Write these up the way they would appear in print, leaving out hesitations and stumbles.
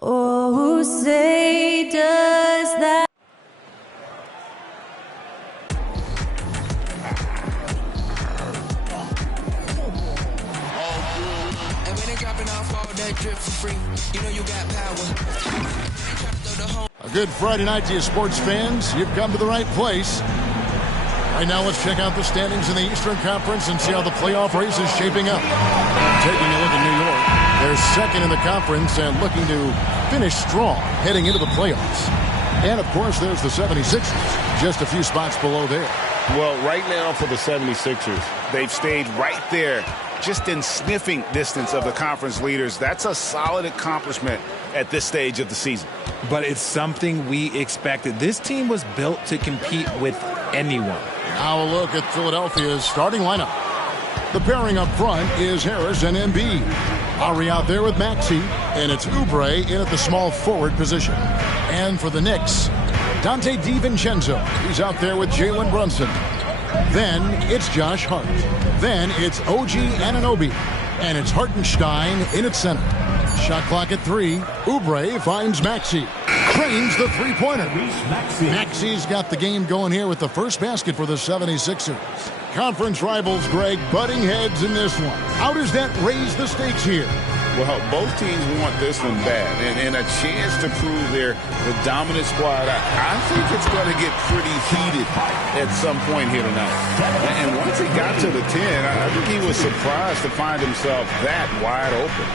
Oh, who say does that? And when they dropping off all that drip for free, you know you got power. A good Friday night to you sports fans. You've come to the right place. Right now, let's check out the standings in the Eastern Conference and see how the playoff race is shaping up. Taking a look at New York, they're second in the conference and looking to finish strong heading into the playoffs. And, of course, there's the 76ers, just a few spots below there. Well, right now for the 76ers, they've stayed right there, just in sniffing distance of the conference leaders. That's a solid accomplishment at this stage of the season. But it's something we expected. This team was built to compete with anyone. Now a look at Philadelphia's starting lineup. The pairing up front is Harris and Embiid. Lowry out there with Maxey, and it's Oubre in at the small forward position. And for the Knicks, Dante DiVincenzo. He's out there with Jalen Brunson. Then it's Josh Hart. Then it's OG Anunoby. And it's Hartenstein in at center. Shot clock at 3. Oubre finds Maxey. Trains the three-pointer. Maxey's got the game going here with the first basket for the 76ers. Conference rivals, Greg, butting heads in this one. How does that raise the stakes here? Well, both teams want this one bad, and a chance to prove they're the dominant squad. I think it's going to get pretty heated at some point here tonight. And once he got to the 10, I think he was surprised to find himself that wide open.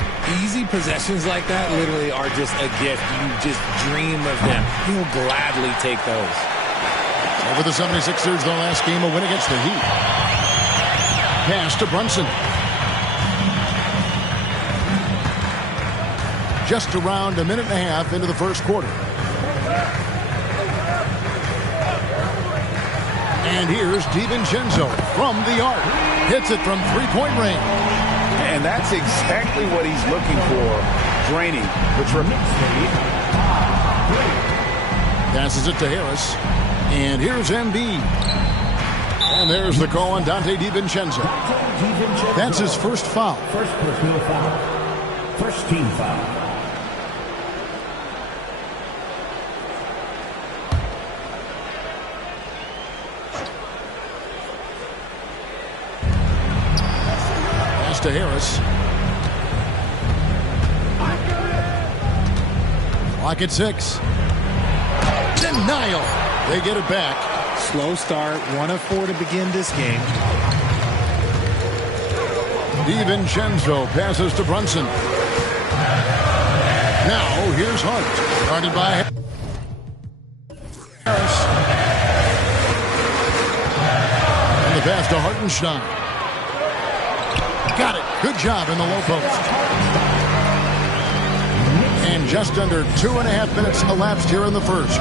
Easy possessions like that literally are just a gift. You just dream of them. He'll gladly take those. Over the 76ers, their last game, a win against the Heat. Pass to Brunson. Just around a minute and a half into the first quarter. And here's DiVincenzo from the arc. Hits it from three-point range. And that's exactly what he's looking for, draining the triple. Passes it to Harris. And here's Embiid. And there's the call on Dante DiVincenzo. That's his first foul. First personal foul. First team foul. Pass to Harris. Clock at 6. Denial. They get it back. Slow start, 1 of 4 to begin this game. DiVincenzo passes to Brunson. Now here's Hart. Guarded by Harris. And the pass to Hartenstein. Got it. Good job in the low post. And just under 2.5 minutes elapsed here in the first.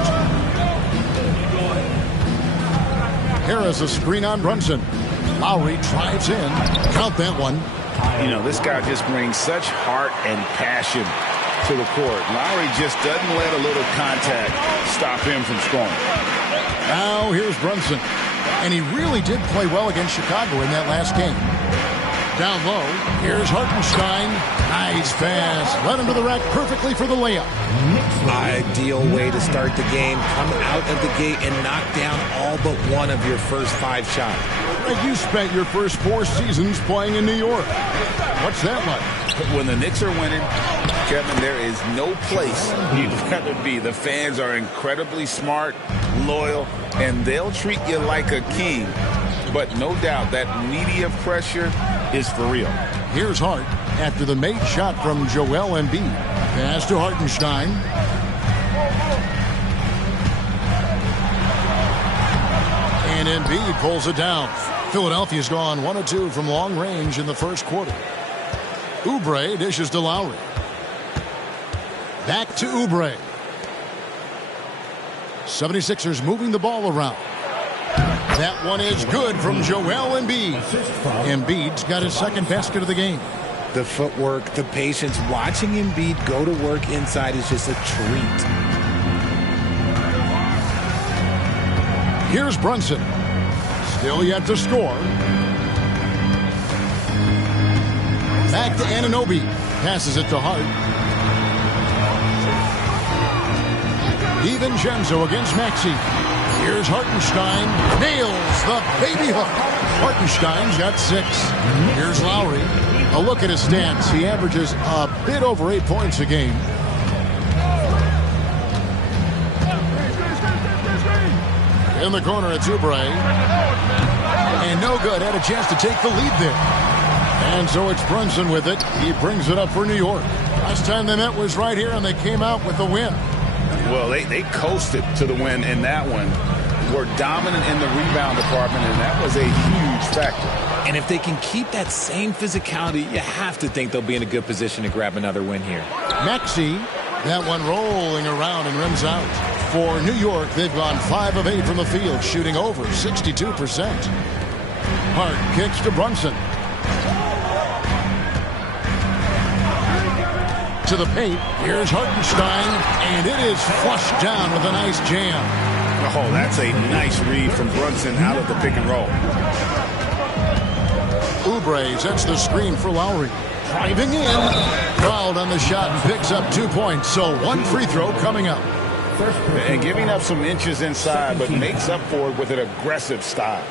Harris a screen on Brunson. Lowry drives in. Count that one. You know, this guy just brings such heart and passion to the court. Lowry just doesn't let a little contact stop him from scoring. Now here's Brunson. And he really did play well against Chicago in that last game. Down low, here's Hartenstein. Nice pass. Led him to the rack perfectly for the layup. Ideal way to start the game. Come out of the gate and knock down all but one of your first 5 shots. You spent your first 4 seasons playing in New York. What's that like? When the Knicks are winning, Kevin, there is no place you'd rather be. The fans are incredibly smart, loyal, and they'll treat you like a king. But no doubt that media pressure is for real. Here's Hart after the made shot from Joel Embiid. Pass to Hartenstein. And Embiid pulls it down. Philadelphia's gone 1 of 2 from long range in the first quarter. Oubre dishes to Lowry. Back to Oubre. 76ers moving the ball around. That one is good from Joel Embiid. Embiid's got his second basket of the game. The footwork, the patience, watching Embiid go to work inside is just a treat. Here's Brunson. Still yet to score. Back to Anunoby. Passes it to Hart. DiVincenzo against Maxey. Here's Hartenstein. Nails the baby hook. Hartenstein's got 6. Here's Lowry. A look at his stats. He averages a bit over 8 points a game. In the corner, it's Oubre. And no good. Had a chance to take the lead there. And so it's Brunson with it. He brings it up for New York. Last time they met was right here, and they came out with the win. Well, they coasted to the win in that one. Were dominant in the rebound department, and that was a huge factor. And if they can keep that same physicality, you have to think they'll be in a good position to grab another win here. Maxey, that one rolling around and rims out. For New York, they've gone 5 of 8 from the field, shooting over 62%. Hart kicks to Brunson. To the paint. Here's Hartenstein, and it is flushed down with a nice jam. Oh, that's a nice read from Brunson out of the pick and roll. Oubre sets the screen for Lowry. Driving in. Fouled on the shot and picks up 2 points. So 1 free throw coming up. And giving up some inches inside, but makes up for it with an aggressive style.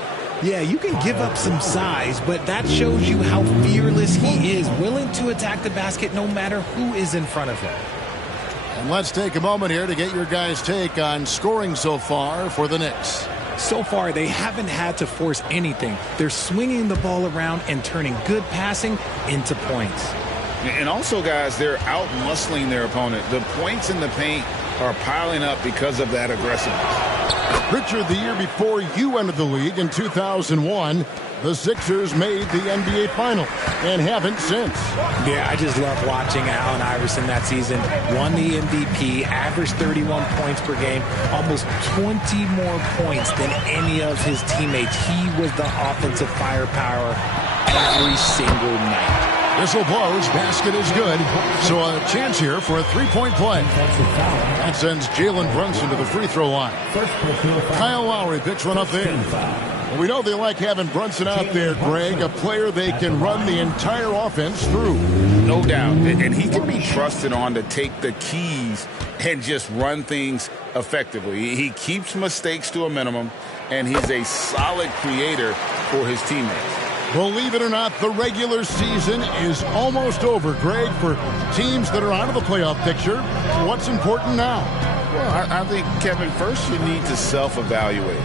Yeah, you can give up some size, but that shows you how fearless he is, willing to attack the basket no matter who is in front of him. And let's take a moment here to get your guys' take on scoring so far for the Knicks. So far, they haven't had to force anything. They're swinging the ball around and turning good passing into points. And also, guys, they're out-muscling their opponent. The points in the paint are piling up because of that aggressiveness. Richard, the year before you entered the league in 2001, the Sixers made the NBA Finals and haven't since. Yeah, I just love watching Allen Iverson that season. Won the MVP, averaged 31 points per game, almost 20 more points than any of his teammates. He was the offensive firepower every single night. Whistle blows, basket is good. So a chance here for a 3-point play. That sends Jalen Brunson to the free throw line. Kyle Lowry picks one up there. We know they like having Brunson out there, Greg, a player they can run the entire offense through. No doubt. And he can be trusted on to take the keys and just run things effectively. He keeps mistakes to a minimum, and he's a solid creator for his teammates. Believe it or not, the regular season is almost over, Greg, for teams that are out of the playoff picture. What's important now? Well, I think, Kevin, first you need to self-evaluate.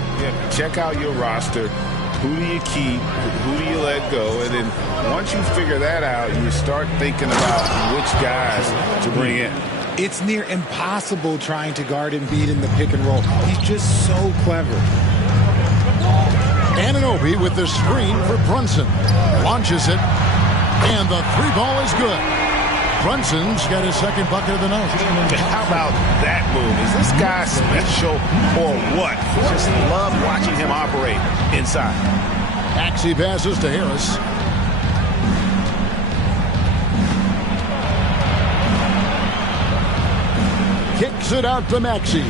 Check out your roster. Who do you keep? Who do you let go? And then once you figure that out, you start thinking about which guys to bring in. It's near impossible trying to guard Embiid in the pick and roll. He's just so clever. Anunoby with the screen for Brunson. Launches it, and the 3 ball is good. Brunson's got his second bucket of the night. How about that move? Is this guy special or what? Just love watching him operate inside. Maxey passes to Harris. Kicks it out to Maxey.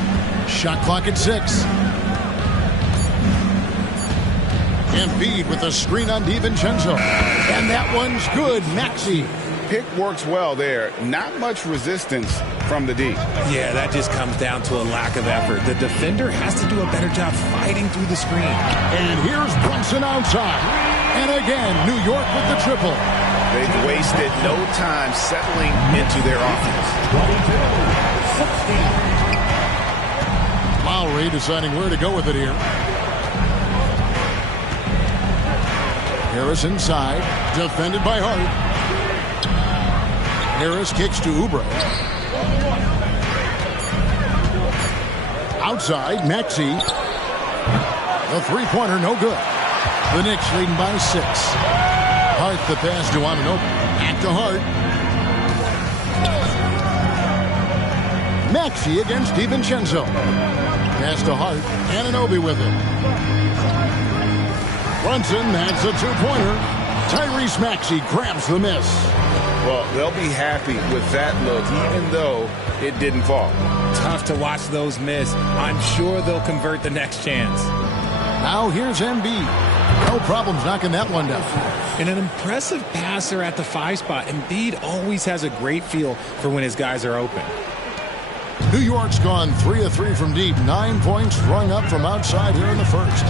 Shot clock at 6. Embiid with a screen on DiVincenzo. And that one's good. Maxey. Pick works well there. Not much resistance from the D. Yeah, that just comes down to a lack of effort. The defender has to do a better job fighting through the screen. And here's Brunson outside. And again, New York with the triple. They've wasted no time settling into their offense. Lowry deciding where to go with it here. Harris inside, defended by Hart. Harris kicks to Oubre. Outside, Maxey. The three-pointer, no good. The Knicks leading by 6. Hart the pass to Anunoby. Back to Hart. Maxey against DiVincenzo. Pass to Hart. Anunoby with it. Brunson has a 2-pointer. Tyrese Maxey grabs the miss. Well, they'll be happy with that look, even though it didn't fall. Tough to watch those miss. I'm sure they'll convert the next chance. Now here's Embiid. No problems knocking that one down. And an impressive passer at the 5 spot. Embiid always has a great feel for when his guys are open. New York's gone 3 of 3 from deep. 9 points rung up from outside here in the first.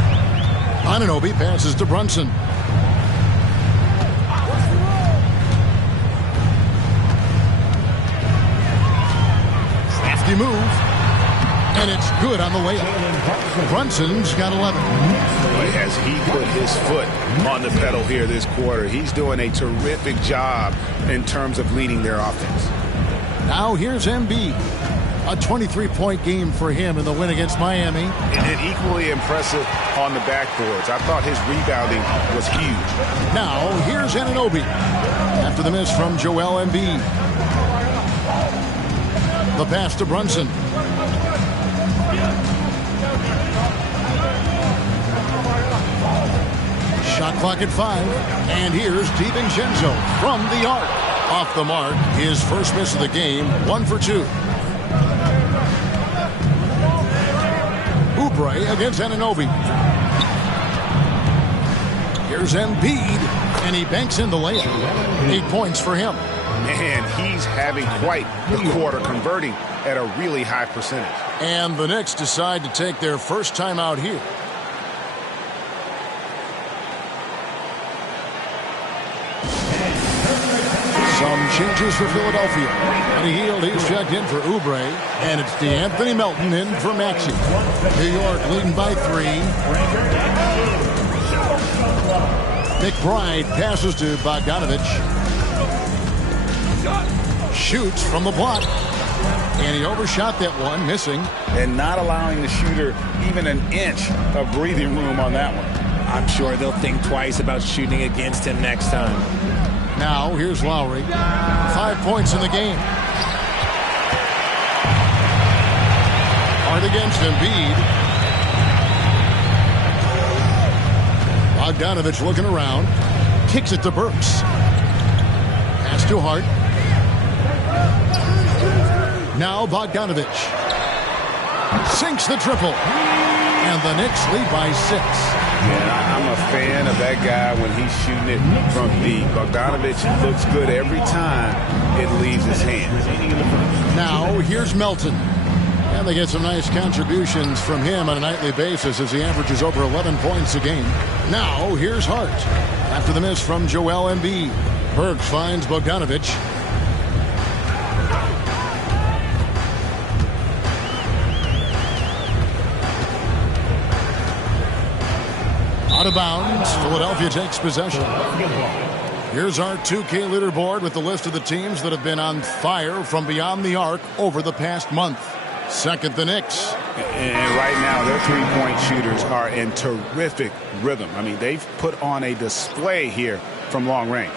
Anunoby passes to Brunson. Crafty move. And it's good on the layup. Brunson's got 11. Boy, has he put his foot on the pedal here this quarter. He's doing a terrific job in terms of leading their offense. Now here's Embiid. A 23-point game for him in the win against Miami. And equally impressive on the backboards. I thought his rebounding was huge. Now here's Anunoby. After the miss from Joel Embiid. The pass to Brunson. Shot clock at 5. And here's DiVincenzo from the arc. Off the mark, his first miss of the game, 1 for 2. Oubre against Anunoby. Here's Embiid, and he banks in the layup. 8 points for him. Man, he's having quite the quarter, converting at a really high percentage. And the Knicks decide to take their first time out here. Some changes for Philadelphia. And Hield, he's checked in for Oubre. And it's DeAnthony Melton in for Maxey. New York leading by 3. McBride passes to Bogdanovich. Shoots from the block. And he overshot that one, missing. And not allowing the shooter even an inch of breathing room on that one. I'm sure they'll think twice about shooting against him next time. Now, here's Lowry. 5 points in the game. Hard against Embiid. Bogdanovich looking around. Kicks it to Burks. Pass to Hart. Now Bogdanovich. Sinks the triple. And the Knicks lead by 6. Yeah, I'm a fan of that guy when he's shooting it from deep. Bogdanovich looks good every time it leaves his hands. Now, here's Melton. And they get some nice contributions from him on a nightly basis as he averages over 11 points a game. Now, here's Hart. After the miss from Joel Embiid. Burks finds Bogdanovich. Out of bounds. Philadelphia takes possession. Here's our 2K leaderboard with the list of the teams that have been on fire from beyond the arc over the past month. Second, the Knicks. And right now, their three-point shooters are in terrific rhythm. I mean, they've put on a display here from long range.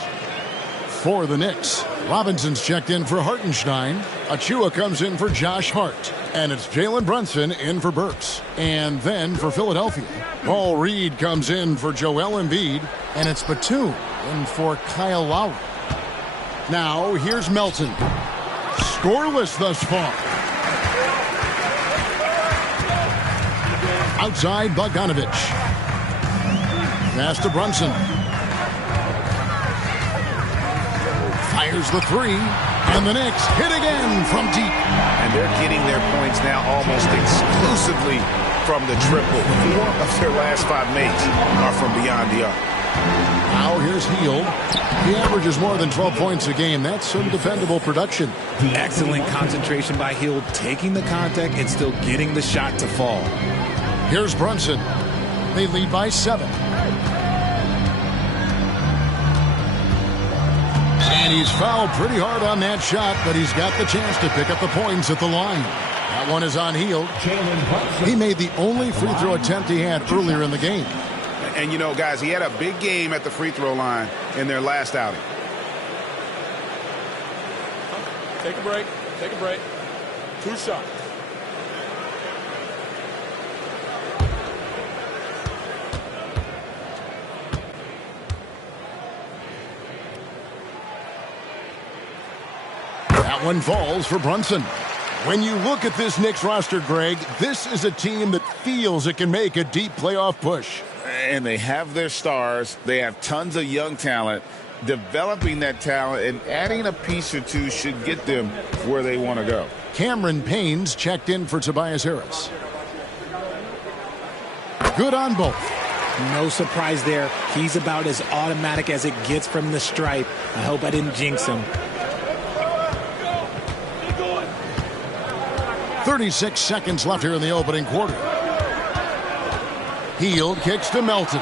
For the Knicks, Robinson's checked in for Hartenstein. Achua comes in for Josh Hart. And it's Jalen Brunson in for Burks. And then for Philadelphia, Paul Reed comes in for Joel Embiid. And it's Batum in for Kyle Lowry. Now, here's Melton. Scoreless thus far. Outside, Bogdanovich. Pass to Brunson. Fires the 3. And the Knicks hit again from deep. And they're getting their points now almost exclusively from the triple. 4 of their last 5 makes are from beyond the arc. Now here's Hield. He averages more than 12 points a game. That's some dependable production. Excellent concentration by Hield, taking the contact and still getting the shot to fall. Here's Brunson. They lead by 7. And he's fouled pretty hard on that shot, but he's got the chance to pick up the points at the line. That one is on Hield. He made the only free throw attempt he had earlier in the game. And, you know, guys, he had a big game at the free throw line in their last outing. Take a break. Take a break. 2 shots. That one falls for Brunson. When you look at this Knicks roster, Greg, this is a team that feels it can make a deep playoff push. And they have their stars. They have tons of young talent. developing that talent and adding a piece or two should get them where they want to go. Cameron Payne's checked in for Tobias Harris. Good on both. No surprise there. He's about as automatic as it gets from the stripe. I hope I didn't jinx him. 36 seconds left here in the opening quarter. Hield kicks to Melton.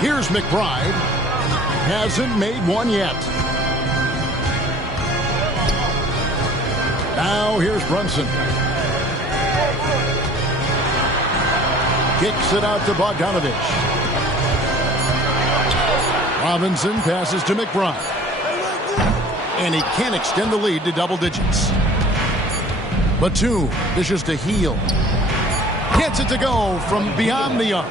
Here's McBride. Hasn't made one yet. Now here's Brunson. Kicks it out to Bogdanovich. Robinson passes to McBride. And he can't extend the lead to double digits. Batum dishes to Hield. Gets it to go from beyond the arc.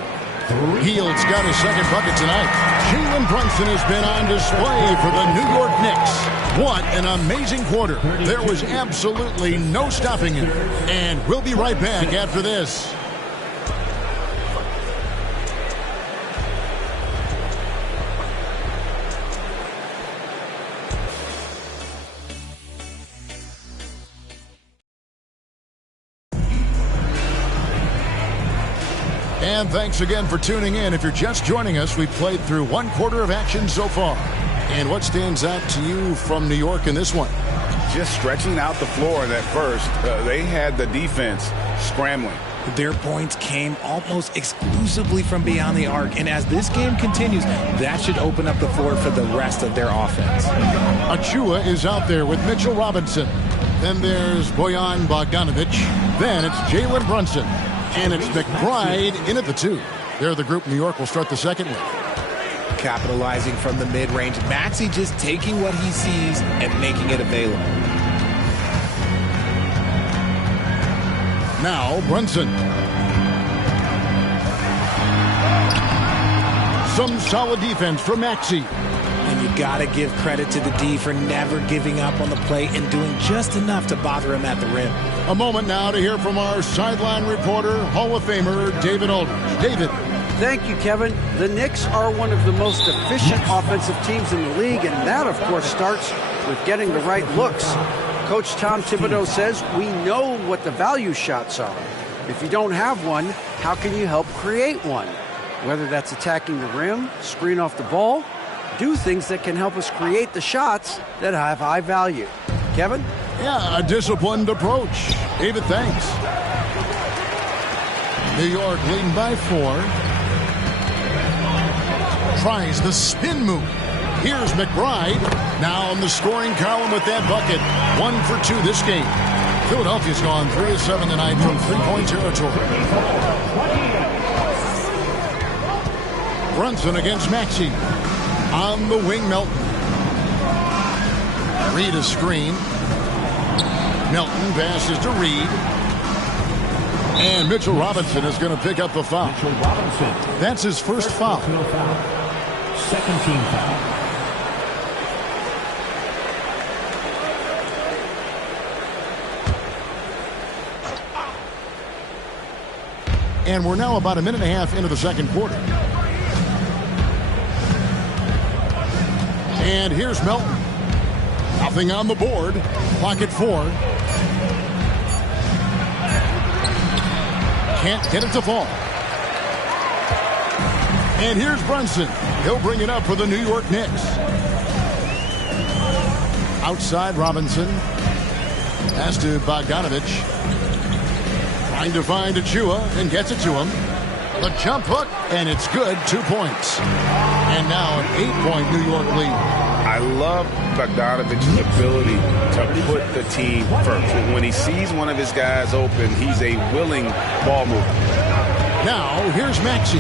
Hield's got his second bucket tonight. Jalen Brunson has been on display for the New York Knicks. What an amazing quarter. There was absolutely no stopping him. And we'll be right back after this. And thanks again for tuning in. If you're just joining us, we've played through one quarter of action so far. And what stands out to you from New York in this one? Just stretching out the floor in that first. They had the defense scrambling. Their points came almost exclusively from beyond the arc. And as this game continues, that should open up the floor for the rest of their offense. Achua is out there with Mitchell Robinson. Then there's Bojan Bogdanovich. Then it's Jalen Brunson. And it's McBride in at the 2. They're the group New York will start the second with. Capitalizing from the mid-range. Maxey just taking what he sees and making it available. Now Brunson. Some solid defense from Maxey. And you got to give credit to the D for never giving up on the play and doing just enough to bother him at the rim. A moment now to hear from our sideline reporter, Hall of Famer David Aldridge. David. Thank you, Kevin. The Knicks are one of the most efficient offensive teams in the league, and that, of course, starts with getting the right looks. Coach Tom Thibodeau says we know what the value shots are. If you don't have one, how can you help create one? Whether that's attacking the rim, screen off the ball, do things that can help us create the shots that have high value. Kevin? Yeah, a disciplined approach. David, thanks. New York leading by 4. Tries the spin move. Here's McBride. Now in the scoring column with that bucket. 1 for 2 this game. Philadelphia's gone 3 of 7 tonight from three-point territory. Brunson against Maxey. On the wing, Melton. Reed a screen. Melton passes to Reed. And Mitchell Robinson is going to pick up the foul. That's his first foul. Second team foul. And we're now about a minute and a half into the second quarter. And here's Melton. Nothing on the board. Clock at 4. Can't get it to fall. And here's Brunson. He'll bring it up for the New York Knicks. Outside Robinson. Pass to Bogdanovich. Trying to find Achua and gets it to him. The jump hook, and it's good. 2 points. And now an 8-point New York lead. I love Bogdanovich's ability to put the team first. When he sees one of his guys open, he's a willing ball mover. Now, here's Maxey.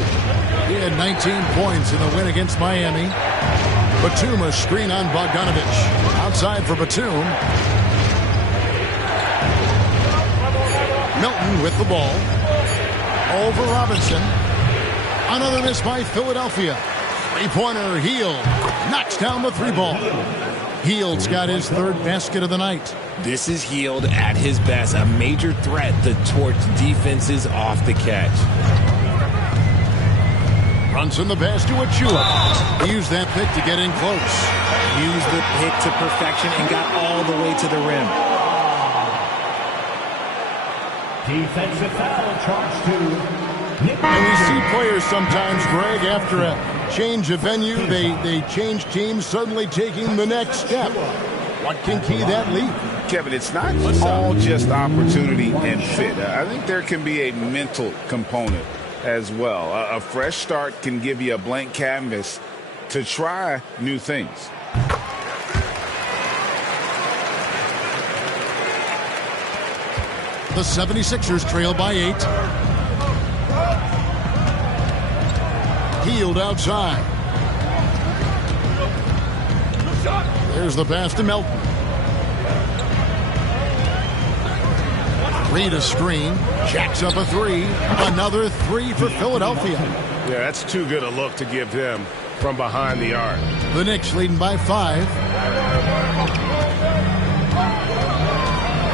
He had 19 points in the win against Miami. Batum a screen on Bogdanovich. Outside for Batum. Melton with the ball. Over Robinson. Another miss by Philadelphia. Three-pointer, Hield. Knocks down the 3-ball. Hield's got his 3rd basket of the night. This is Hield at his best. A major threat to torch defenses off the catch. Brunson the pass to Achua. He used that pick to get in close. Used the pick to perfection and got all the way to the rim. Defensive foul charged to Knicks. And we see players sometimes, Greg, after a change of venue, they change teams, suddenly taking the next step. What can key that lead? Kevin, it's not all just opportunity and fit. I think there can be a mental component as well. A fresh start can give you a blank canvas to try new things. The 76ers trail by 8. Hield outside. There's the pass to Melton. Reed a screen. Jacks up a 3. Another 3 for Philadelphia. Yeah, that's too good a look to give him from behind the arc. The Knicks leading by 5.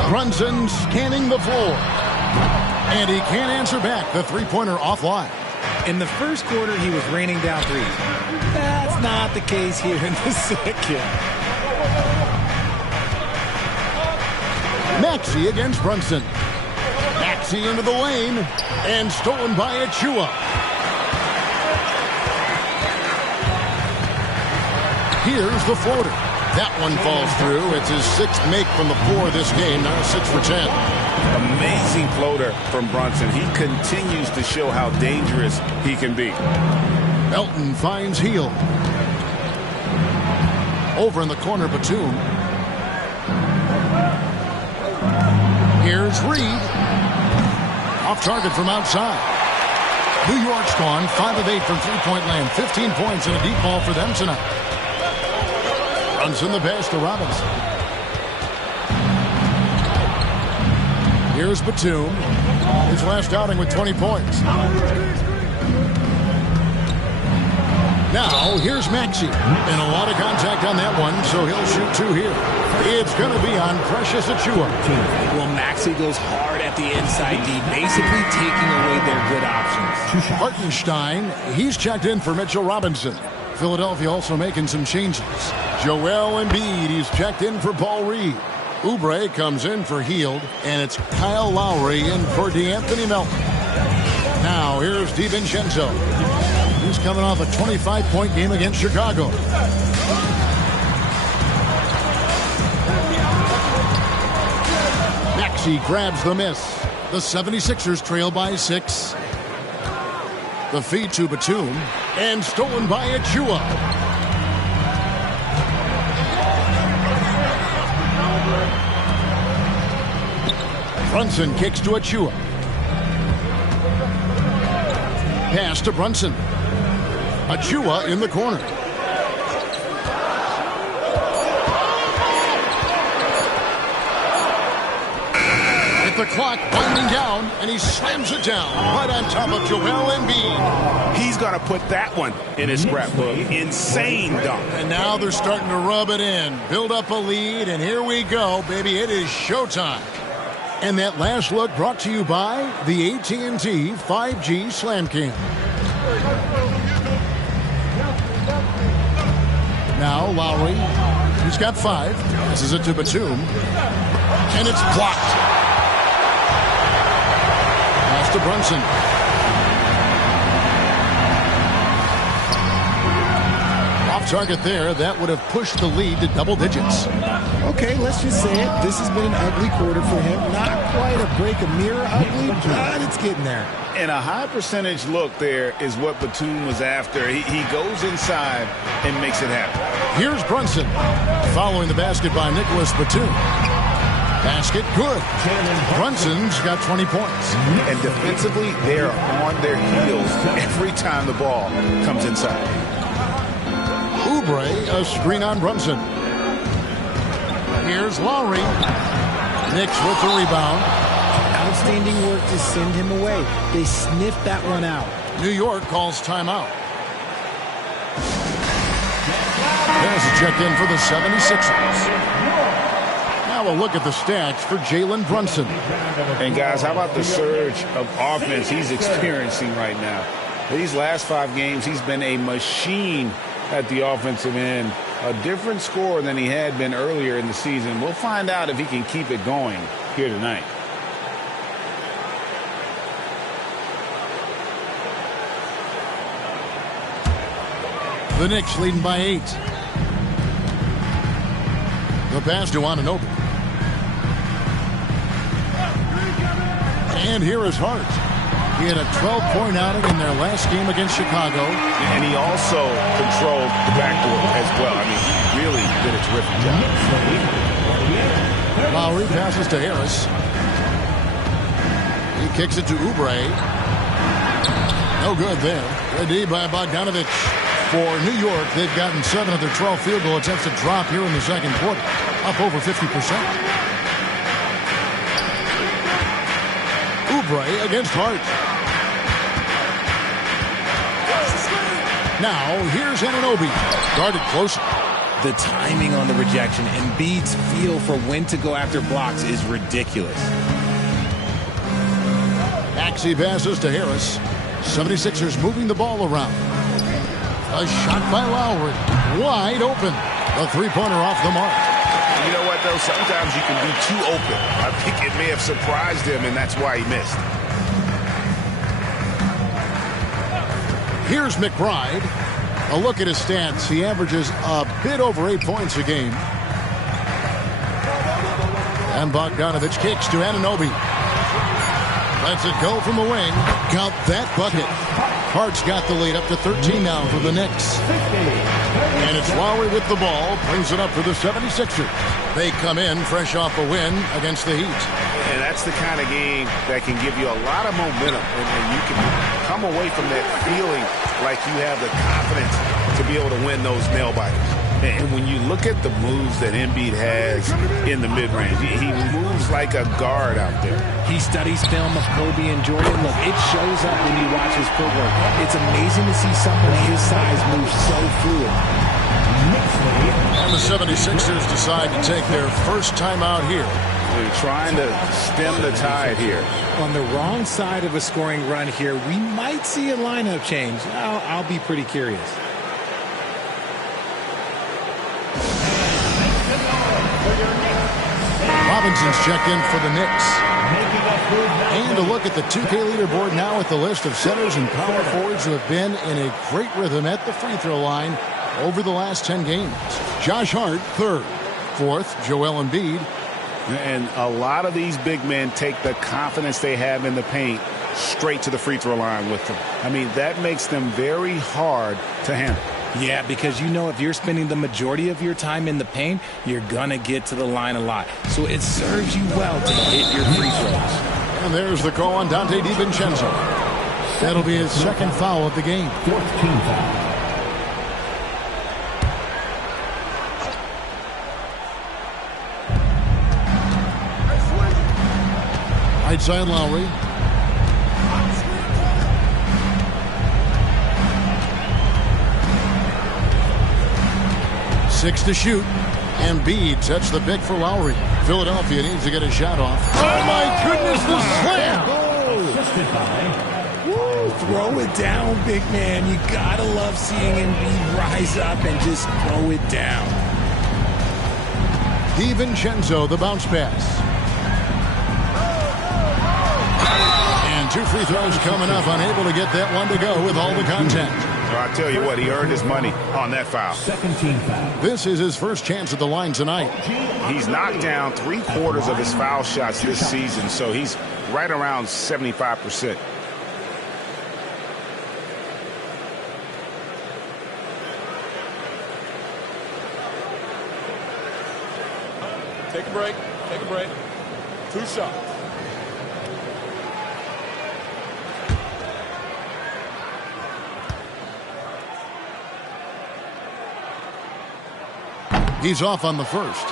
Brunson scanning the floor. And he can't answer back. The three-pointer offline. In the first quarter, he was raining down threes. That's not the case here in the second. Maxey against Brunson. Maxey into the lane. And stolen by Achua. Here's the floater. That one falls through. It's his 6th make from the floor this game. Now 6 for 10. Amazing floater from Brunson. He continues to show how dangerous he can be. Melton finds Hield. Over in the corner, Batum. Here's Reed. Off target from outside. New York's gone 5 of 8 from three-point land. 15 points and a deep ball for them tonight. Brunson the pass to Robinson. Here's Batum. His last outing with 20 points. Now, here's Maxey. And a lot of contact on that one, so he'll shoot 2 here. It's going to be on Precious Achua. Well, Maxey goes hard at the inside D, basically taking away their good options. Hartenstein, he's checked in for Mitchell Robinson. Philadelphia also making some changes. Joel Embiid, he's checked in for Paul Reed. Oubre comes in for Hield, and it's Kyle Lowry in for DeAnthony Melton. Now, here's DiVincenzo. He's coming off a 25-point game against Chicago. Maxey grabs the miss. The 76ers trail by 6. The feed to Batum, and stolen by Achua. Brunson kicks to Achua. Pass to Brunson. Achua in the corner. The clock winding down, and he slams it down right on top of Joel Embiid. He's going to put that one in his scrapbook. Insane dunk. And now they're starting to rub it in, build up a lead, and here we go, baby. It is showtime. And that last look brought to you by the AT&T 5G Slam Cam. Now Lowry, he's got 5. This is it to Batum, and it's blocked. To Brunson. Off target there. That would have pushed the lead to double digits. Okay, let's just say it. This has been an ugly quarter for him. Not quite a break a mirror ugly, but it's getting there. And a high percentage look there is what Batum was after. He goes inside and makes it happen. Here's Brunson following the basket by Nicholas Batum. Basket good. Brunson's got 20 points. And defensively, they are on their heels every time the ball comes inside. Oubre, a screen on Brunson. Here's Lowry. Knicks with the rebound. Outstanding work to send him away. They sniffed that one out. New York calls timeout. There's a check in for the 76ers. Now a look at the stats for Jalen Brunson. And guys, how about the surge of offense he's experiencing right now? These last 5 games, he's been a machine at the offensive end. A different score than he had been earlier in the season. We'll find out if he can keep it going here tonight. The Knicks leading by 8. The pass to Anunoby. And here is Hart. He had a 12-point outing in their last game against Chicago. And he also controlled the backboard as well. I mean, he really did a terrific job. Lowry passes to Harris. He kicks it to Oubre. No good there. Good D by Bogdanovich. For New York, they've gotten 7 of their 12 field goal attempts to drop here in the second quarter. Up over 50%. Oubre against Hart. Now, here's Anunoby. Guarded closer. The timing on the rejection and Embiid's feel for when to go after blocks is ridiculous. Maxey passes to Harris. 76ers moving the ball around. A shot by Lowry. Wide open. The three-pointer off the mark. You know what, though? Sometimes you can be too open. I think it may have surprised him, and that's why he missed. Here's McBride. A look at his stats. He averages a bit over 8 points a game. And Bogdanovich kicks to Anunoby. Lets it go from the wing. Count that bucket. Hart's got the lead up to 13 now for the Knicks. And it's Lowry with the ball. Brings it up for the 76ers. They come in fresh off a win against the Heat. And that's the kind of game that can give you a lot of momentum. And you can come away from that feeling like you have the confidence to be able to win those nail biters. And when you look at the moves that Embiid has in the mid-range, he moves like a guard out there. He studies film of Kobe and Jordan. Look, it shows up when you watch his footwork. It's amazing to see someone his size move so fluid. And the 76ers decide to take their first time out here. They're trying to stem the tide here. On the wrong side of a scoring run here, we might see a lineup change. I'll be pretty curious. Robinson's checked in for the Knicks. And a look at the 2K leaderboard now with the list of centers and power forwards who have been in a great rhythm at the free throw line over the last 10 games. Josh Hart, 3rd. 4th, Joel Embiid. And a lot of these big men take the confidence they have in the paint straight to the free throw line with them. I mean, that makes them very hard to handle. Yeah, because you know if you're spending the majority of your time in the paint, you're going to get to the line a lot. So it serves you well to hit your free throws. And there's the call on Dante DiVincenzo. That'll be his 2nd foul of the game. 4th team foul. Right side Lowry. Six to shoot. Embiid sets the pick for Lowry. Philadelphia needs to get a shot off. Oh my goodness, the slam! Woo, throw it down, big man. You gotta love seeing Embiid rise up and just throw it down. DiVincenzo, the bounce pass. And 2 free throws coming up, unable to get that one to go with all the contact. Well, I tell you what, he earned his money on that foul. 2nd team foul. This is his first chance at the line tonight. He's knocked down 3/4 of his foul shots this season, so he's right around 75%. Take a break. Take a break. 2 shots. He's off on the first.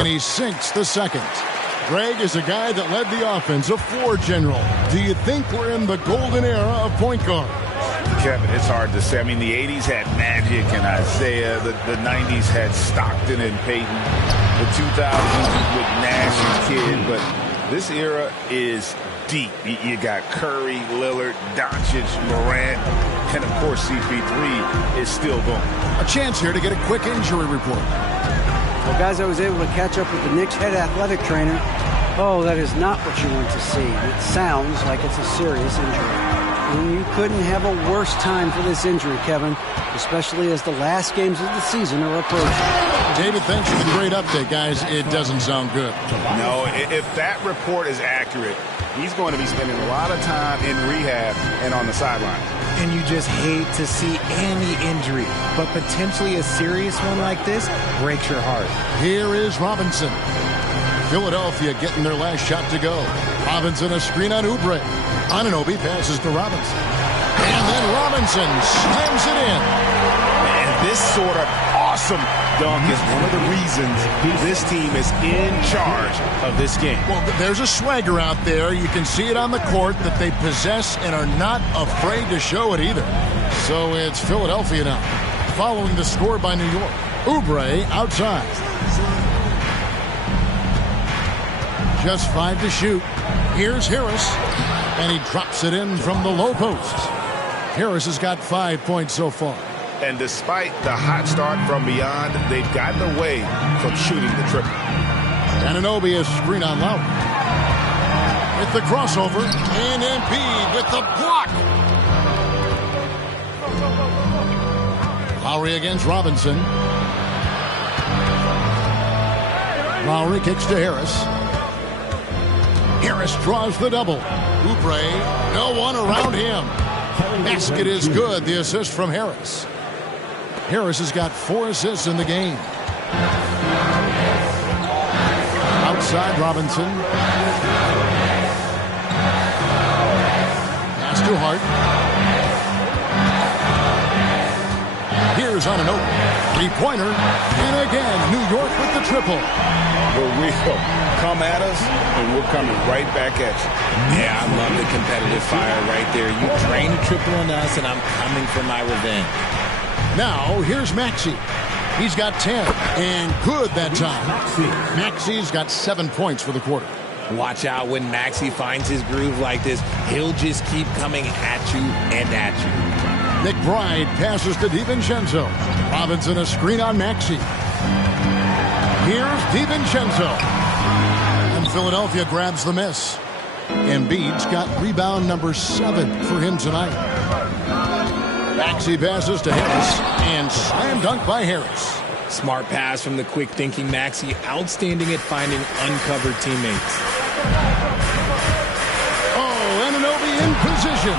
And he sinks the second. Greg is a guy that led the offense, a floor general. Do you think we're in the golden era of point guard? Kevin, it's hard to say. I mean, the 80s had Magic and Isaiah. The 90s had Stockton and Peyton. The 2000s with Nash and Kidd. But this era is deep. You got Curry, Lillard, Doncic, Morant, and, of course, CP3 is still going. A chance here to get a quick injury report. Well, guys, I was able to catch up with the Knicks head athletic trainer. Oh, that is not what you want to see. It sounds like it's a serious injury. And you couldn't have a worse time for this injury, Kevin, especially as the last games of the season are approaching. David, thanks for the great update, guys. It doesn't sound good. No, if that report is accurate, he's going to be spending a lot of time in rehab and on the sidelines. And you just hate to see any injury, but potentially a serious one like this breaks your heart. Here is Robinson. Philadelphia getting their last shot to go. Robinson, a screen on Oubre. Anunoby passes to Robinson. And then Robinson slams it in. And this sort of awesome dunk is one of the reasons this team is in charge of this game. Well, there's a swagger out there. You can see it on the court that they possess and are not afraid to show it either. So it's Philadelphia now, following the score by New York. Oubre outside. Just 5 to shoot. Here's Harris, and he drops it in from the low post. Harris has got 5 points so far. And despite the hot start from beyond, they've gotten away from shooting the triple. Anunoby is screen on Lowry. With the crossover, and Embiid with the block. Lowry against Robinson. Lowry kicks to Harris. Harris draws the double. Oubre, no one around him. Basket is good. The assist from Harris. Harris has got 4 assists in the game. Outside Robinson. Pass to Hart. Here's Anunoby. Three-pointer. And again, New York with the triple. For real. Come at us, and we're coming right back at you. Yeah, I love the competitive fire right there. You drain a triple on us, and I'm coming for my revenge. Now, here's Maxey. He's got 10, and good that time. Maxey's got 7 points for the quarter. Watch out when Maxey finds his groove like this. He'll just keep coming at you and at you. McBride passes to DiVincenzo. Robinson a screen on Maxey. Here's DiVincenzo. And Philadelphia grabs the miss. Embiid's got rebound number 7 for him tonight. Maxey passes to Harris, and slam dunk by Harris. Smart pass from the quick-thinking Maxey. Outstanding at finding uncovered teammates. Oh, Anunoby in position.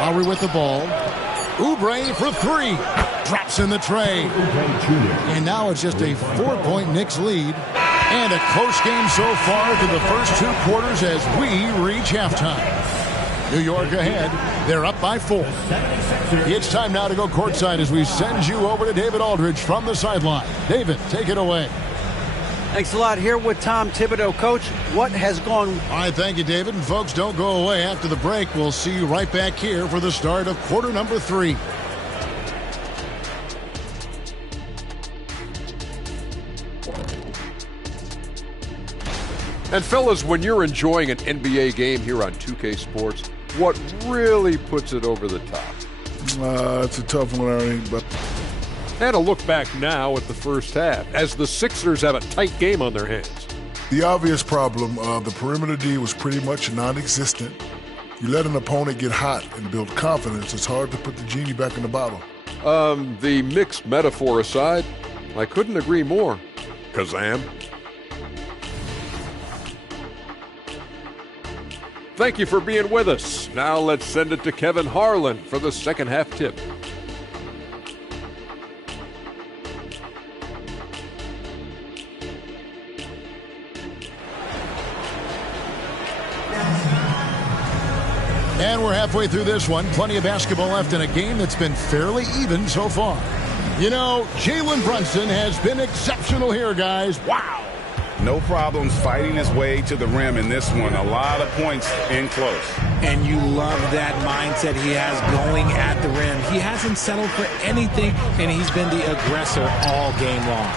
Lowry with the ball. Oubre for 3. Drops in the tray. And now it's just a 4-point Knicks lead. And a close game so far to the first 2 quarters as we reach halftime. New York ahead. They're up by 4. It's time now to go courtside as we send you over to David Aldridge from the sideline. David, take it away. Thanks a lot. Here with Tom Thibodeau. Coach, what has gone... All right, thank you, David. And folks, don't go away after the break. We'll see you right back here for the start of quarter number 3. And fellas, when you're enjoying an NBA game here on 2K Sports, what really puts it over the top? It's a tough one, Ernie, but... And a look back now at the first half, as the Sixers have a tight game on their hands. The obvious problem, the perimeter D was pretty much non-existent. You let an opponent get hot and build confidence, it's hard to put the genie back in the bottle. The mixed metaphor aside, I couldn't agree more. Kazam. Thank you for being with us. Now let's send it to Kevin Harlan for the second half tip. And we're halfway through this one. Plenty of basketball left in a game that's been fairly even so far. You know, Jalen Brunson has been exceptional here, guys. Wow. No problems fighting his way to the rim in this one. A lot of points in close. And you love that mindset he has going at the rim. He hasn't settled for anything, and he's been the aggressor all game long.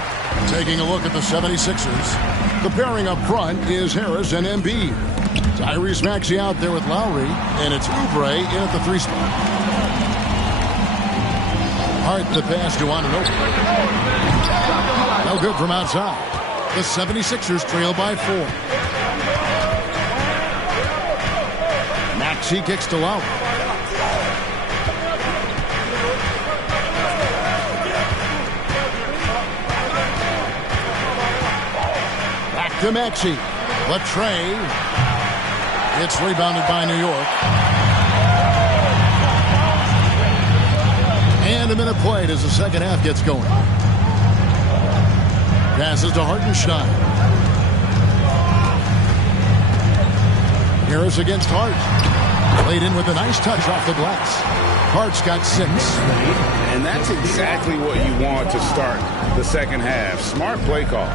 Taking a look at the 76ers. The pairing up front is Harris and Embiid. Tyrese Maxey out there with Lowry, and it's Oubre in at the 3 spot. Hart the pass to Anunoby. No good from outside. The 76ers trail by 4. Maxey kicks to Lowry. Back to Maxey. Latrey. It's rebounded by New York. And a minute played as the second half gets going. Passes to Hartenstein. Harris against Hart. Played in with a nice touch off the glass. Hart's got 6. And that's exactly what you want to start the second half. Smart play call.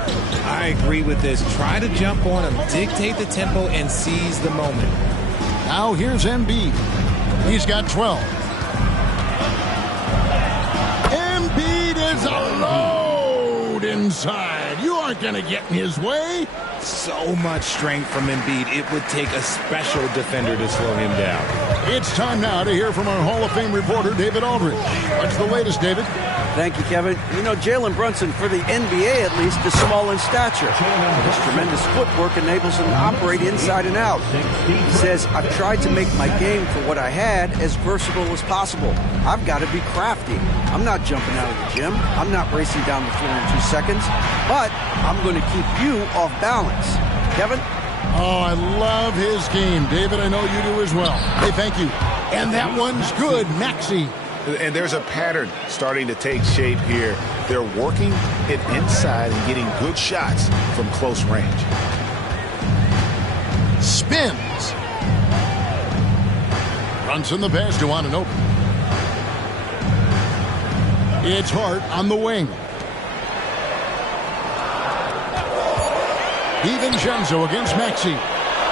I agree with this. Try to jump on him, dictate the tempo, and seize the moment. Now here's Embiid. He's got 12. Embiid is a load inside. You aren't going to get in his way. So much strength from Embiid. It would take a special defender to slow him down. It's time now to hear from our Hall of Fame reporter, David Aldridge. What's the latest, David? Thank you, Kevin. You know, Jalen Brunson, for the NBA at least, is small in stature. His tremendous footwork enables him to operate inside and out. He says, I've tried to make my game for what I had as versatile as possible. I've got to be crafty. I'm not jumping out of the gym. I'm not racing down the floor in 2 seconds. But I'm going to keep you off balance. Kevin? Oh, I love his game. David, I know you do as well. Hey, thank you. And that one's good. Maxey. And there's a pattern starting to take shape here. They're working it inside and getting good shots from close range. Spins. Brunson the pass to Anunoby. It's Hart on the wing. DiVincenzo against Maxey.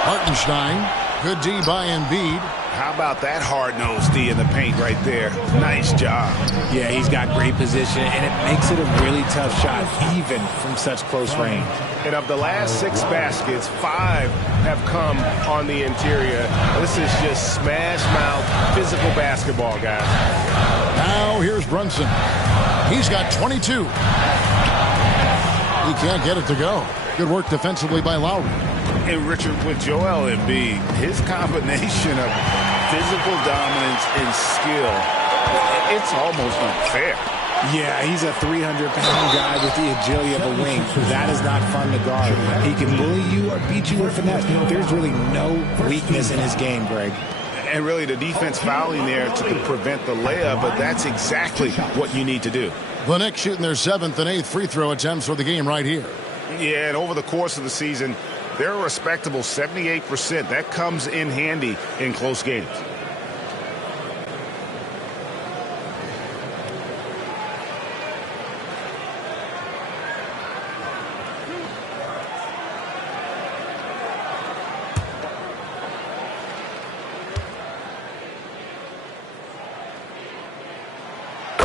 Hartenstein. Good D by Embiid. How about that hard-nosed D in the paint right there? Nice job. Yeah, he's got great position, and it makes it a really tough shot, even from such close range. And of the last 6 baskets, 5 have come on the interior. This is just smash-mouth physical basketball, guys. Now here's Brunson. He's got 22. He can't get it to go. Good work defensively by Lowry. And Richard, with Joel Embiid, his combination of physical dominance and skill, it's almost unfair. Yeah, he's a 300-pound guy with the agility of a wing. That is not fun to guard. He can bully you or beat you with finesse. There's really no weakness in his game, Greg. And really the defense fouling there to prevent the layup, but that's exactly what you need to do. The Knicks shooting their 7th and 8th free throw attempts for the game right here. Yeah, and over the course of the season, they're a respectable 78%. That comes in handy in close games.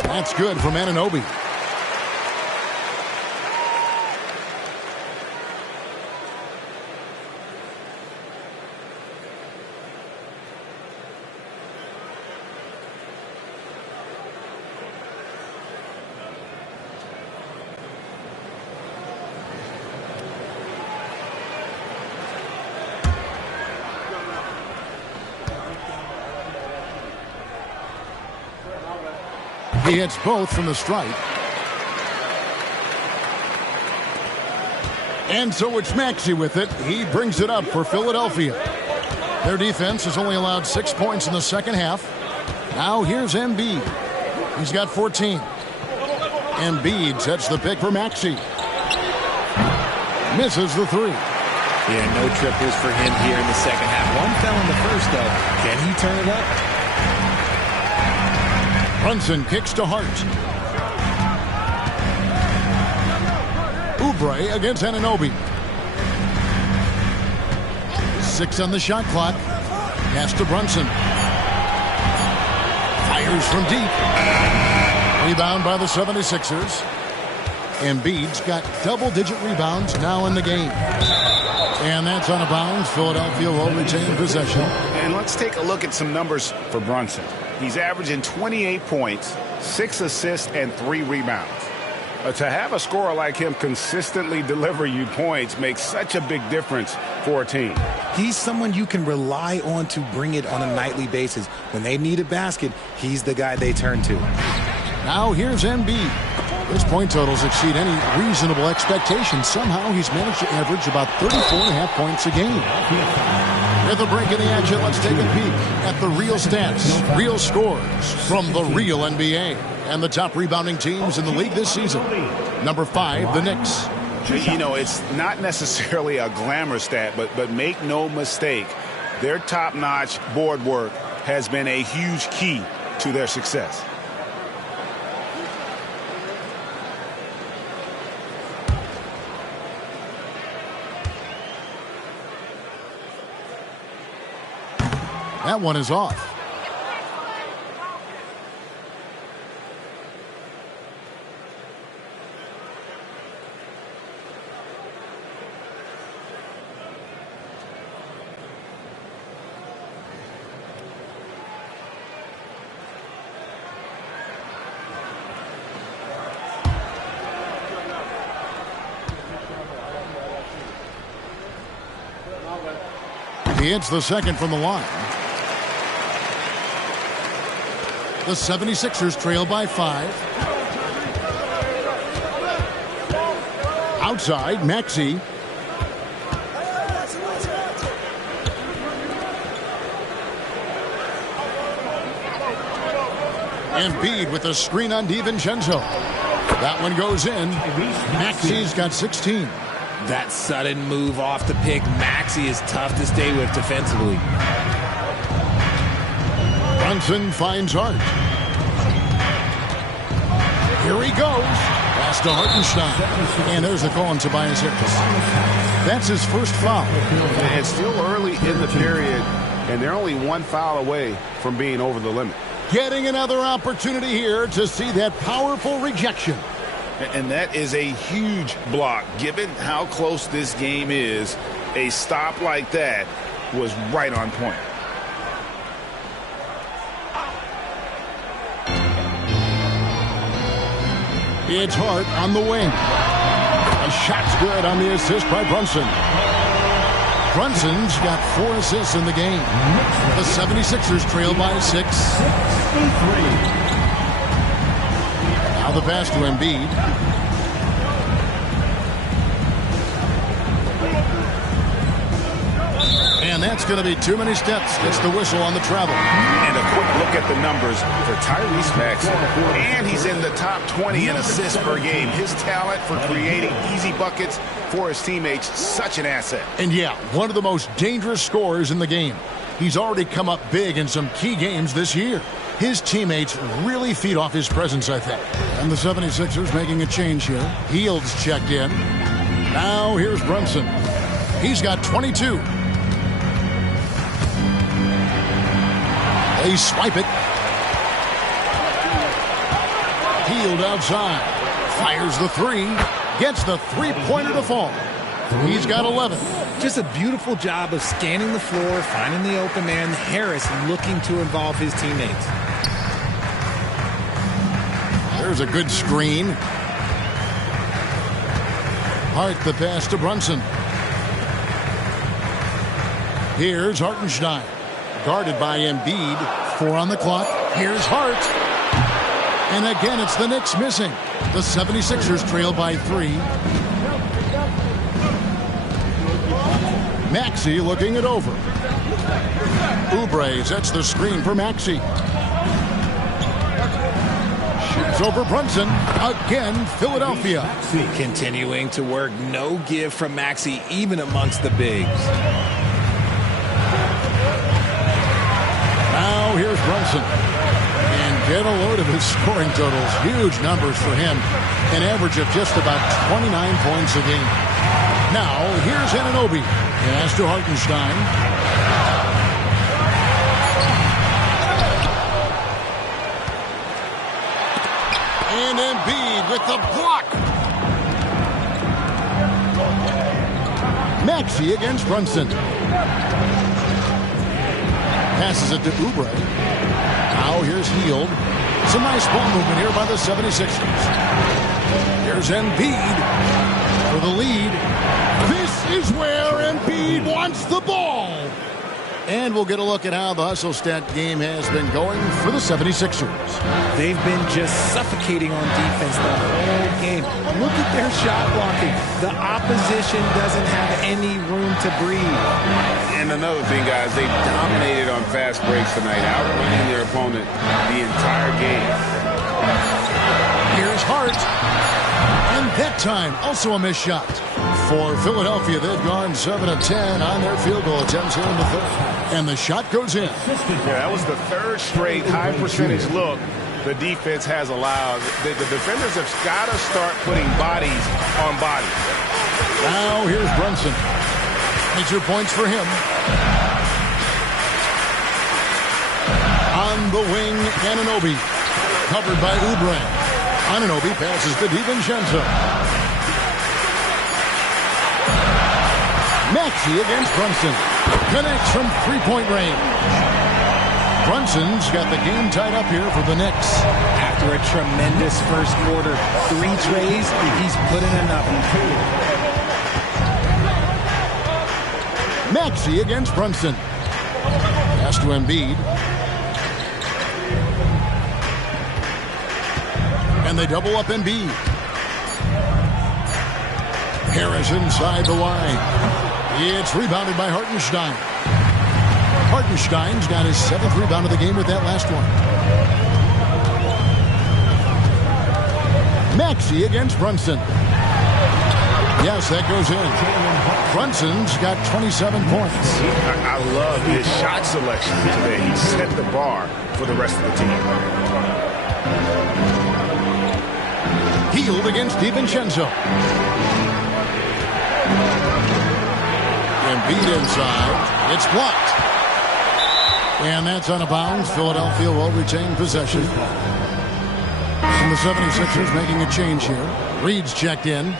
That's good from Anunoby. He hits both from the stripe. And so it's Maxey with it. He brings it up for Philadelphia. Their defense has only allowed 6 points in the second half. Now here's Embiid. He's got 14. Embiid sets the pick for Maxey. Misses the 3. Yeah, no triples for him here in the second half. One fell in the first, though. Can he turn it up? Brunson kicks to Hart. Oubre against Anunoby. 6 on the shot clock. Pass to Brunson. Fires from deep. Rebound by the 76ers. Embiid's got double-digit rebounds now in the game. And that's out of bounds. Philadelphia will retain possession. And let's take a look at some numbers for Brunson. He's averaging 28 points, 6 assists, and 3 rebounds. To have a scorer like him consistently deliver you points makes such a big difference for a team. He's someone you can rely on to bring it on a nightly basis. When they need a basket, he's the guy they turn to. Now here's Embiid. His point totals exceed any reasonable expectation. Somehow he's managed to average about 34.5 points a game. With a break in the action, let's take a peek at the real stats, real scores from the real NBA. And the top rebounding teams in the league this season. Number 5, the Knicks. You know, it's not necessarily a glamour stat, but make no mistake, their top-notch board work has been a huge key to their success. That one is off. He hits the second from the line. The 76ers trail by 5. Outside, Maxey. Embiid with a screen on DiVincenzo. That one goes in. Maxey's got 16. That sudden move off the pick, Maxey is tough to stay with defensively. Brunson finds Hart. Here he goes. Pass to Hartenstein. And there's the call on Tobias Harris. That's his first foul. It's still early in the period, and they're only 1 foul away from being over the limit. Getting another opportunity here to see that powerful rejection. And that is a huge block. Given how close this game is, a stop like that was right on point. It's Hart on the wing. A shot's good on the assist by Brunson. Brunson's got 4 assists in the game. The 76ers trail by 6. Now the pass to Embiid. And that's going to be too many steps. Gets the whistle on the travel. And a quick look at the numbers for Tyrese Maxey. And he's in the top 20 in assists per game. His talent for creating easy buckets for his teammates, such an asset. And yeah, one of the most dangerous scorers in the game. He's already come up big in some key games this year. His teammates really feed off his presence, I think. And the 76ers making a change here. Heald's checked in. Now here's Brunson. He's got 22. They swipe it. Hield outside. Fires the 3. Gets the three-pointer to fall. He's got 11. Just a beautiful job of scanning the floor, finding the open man. Harris looking to involve his teammates. There's a good screen. Hart the pass to Brunson. Here's Hartenstein. Guarded by Embiid. 4 on the clock. Here's Hart. And again, it's the Knicks missing. The 76ers trail by 3. Maxey looking it over. Oubre sets the screen for Maxey. Shoots over Brunson. Again, Philadelphia. Continuing to work. No give from Maxey, even amongst the bigs. Now here's Brunson. And Get a load of his scoring totals. Huge numbers for him. An average of just about 29 points a game. Now, here's Anunoby. Pass to Hartenstein. And Embiid with the block. Maxey against Brunson. Passes it to Oubre. Now here's Hield. Some nice ball movement here by the 76ers. Here's Embiid for the lead. This is where Embiid wants the ball. And we'll get a look at how the hustle stat game has been going for the 76ers. They've been just suffocating on defense the whole game. Look at their shot blocking. The opposition doesn't have any room to breathe. And another thing, guys, they dominated on fast breaks tonight, outrunning their opponent the entire game. Here's Hart. And that time, also a missed shot. For Philadelphia, they've gone 7 of 10 on their field goal attempts here in the third. And the shot goes in. Yeah, that was the third straight high percentage look the defense has allowed. The defenders have got to start putting bodies on bodies. Now here's Brunson. 22 points for him. On the wing, Anunoby. Covered by Oubre. Anunoby passes to DiVincenzo. Maxey against Brunson. Connects from three-point range. Brunson's got the game tied up here for the Knicks. After a tremendous first quarter, 3 trays, he's put in another. Maxey against Brunson. Pass to Embiid. And they double up Embiid. Harris inside the line. It's rebounded by Hartenstein. Hartenstein's got his 7th rebound of the game with that last one. Maxey against Brunson. Yes, that goes in. Brunson's got 27 points. I love his shot selection today. He set the bar for the rest of the team. Hield against DiVincenzo. Embiid inside. It's blocked. And that's out of bounds. Philadelphia will retain possession. And the 76ers making a change here. Reed's checked in.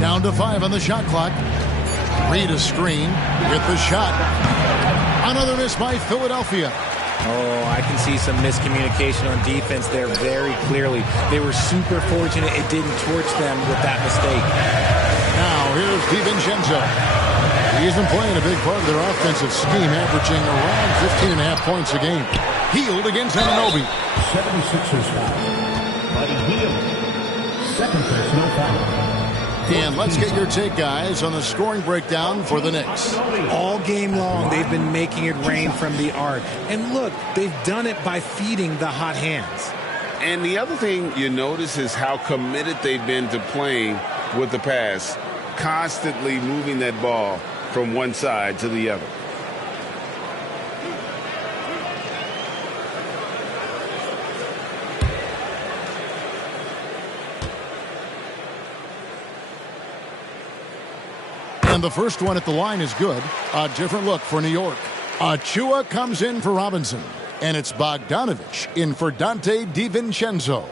Down to 5 on the shot clock. Reed a screen. Get the shot. Another miss by Philadelphia. Oh, I can see some miscommunication on defense there very clearly. They were super fortunate it didn't torch them with that mistake. Now here's DiVincenzo. He's been playing a big part of their offensive scheme, averaging around 15.5 points a game. Hield against Anunoby. 76ers foul. Buddy Hield. Second personal foul. And let's get your take, guys, on the scoring breakdown for the Knicks. All game long, they've been making it rain from the arc. And look, they've done it by feeding the hot hands. And the other thing you notice is how committed they've been to playing with the pass, constantly moving that ball from one side to the other. And the first one at the line is good. A different look for New York. Achua comes in for Robinson. And it's Bogdanovich in for Dante DiVincenzo.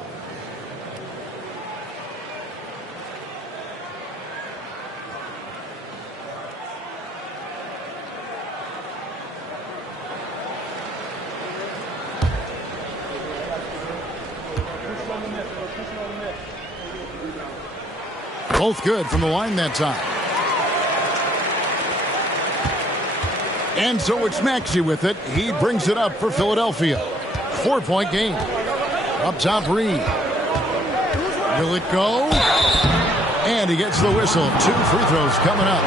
Both good from the line that time. And so it's Maxey with it. He brings it up for Philadelphia. 4-point game. Up top, Reed. Will it go? And he gets the whistle. 2 free throws coming up.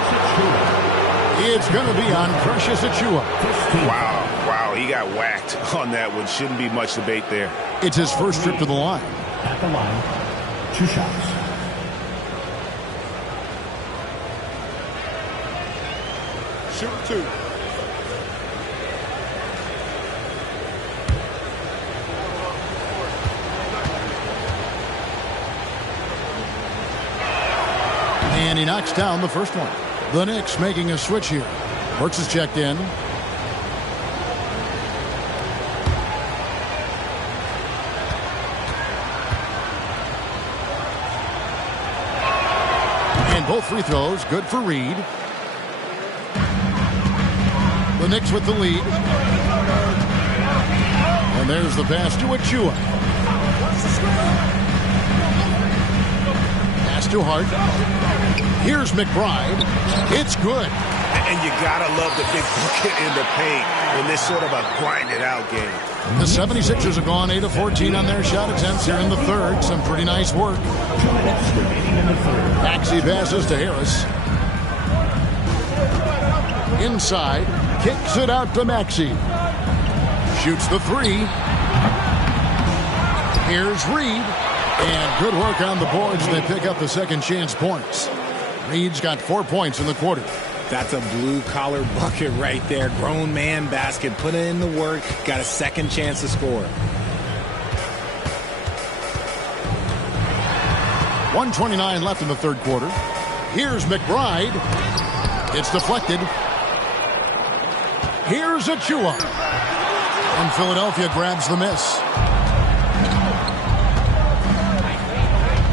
It's going to be on Precious Achua. Wow. he got whacked on that one. Shouldn't be much debate there. It's his first trip to the line. At the line, 2 shots. Shoot 2. And he knocks down the first one. The Knicks making a switch here. Burks is checked in. And both free throws good for Reed. The Knicks with the lead. And there's the pass to Achua. Pass to Hart. Here's McBride. It's good. And you gotta love the big bucket in the paint in this sort of a grinded-out game. The 76ers have gone 8 of 14 on their shot attempts here in the third. Some pretty nice work. Maxey passes to Harris. Inside. Kicks it out to Maxey. Shoots the 3. Here's Reed. And good work on the boards. They pick up the second chance points. Reed's got 4 points in the quarter. That's a blue-collar bucket right there. Grown man basket. Put in the work. Got a second chance to score. 1:29 left in the third quarter. Here's McBride. It's deflected. Here's Achua. And Philadelphia grabs the miss.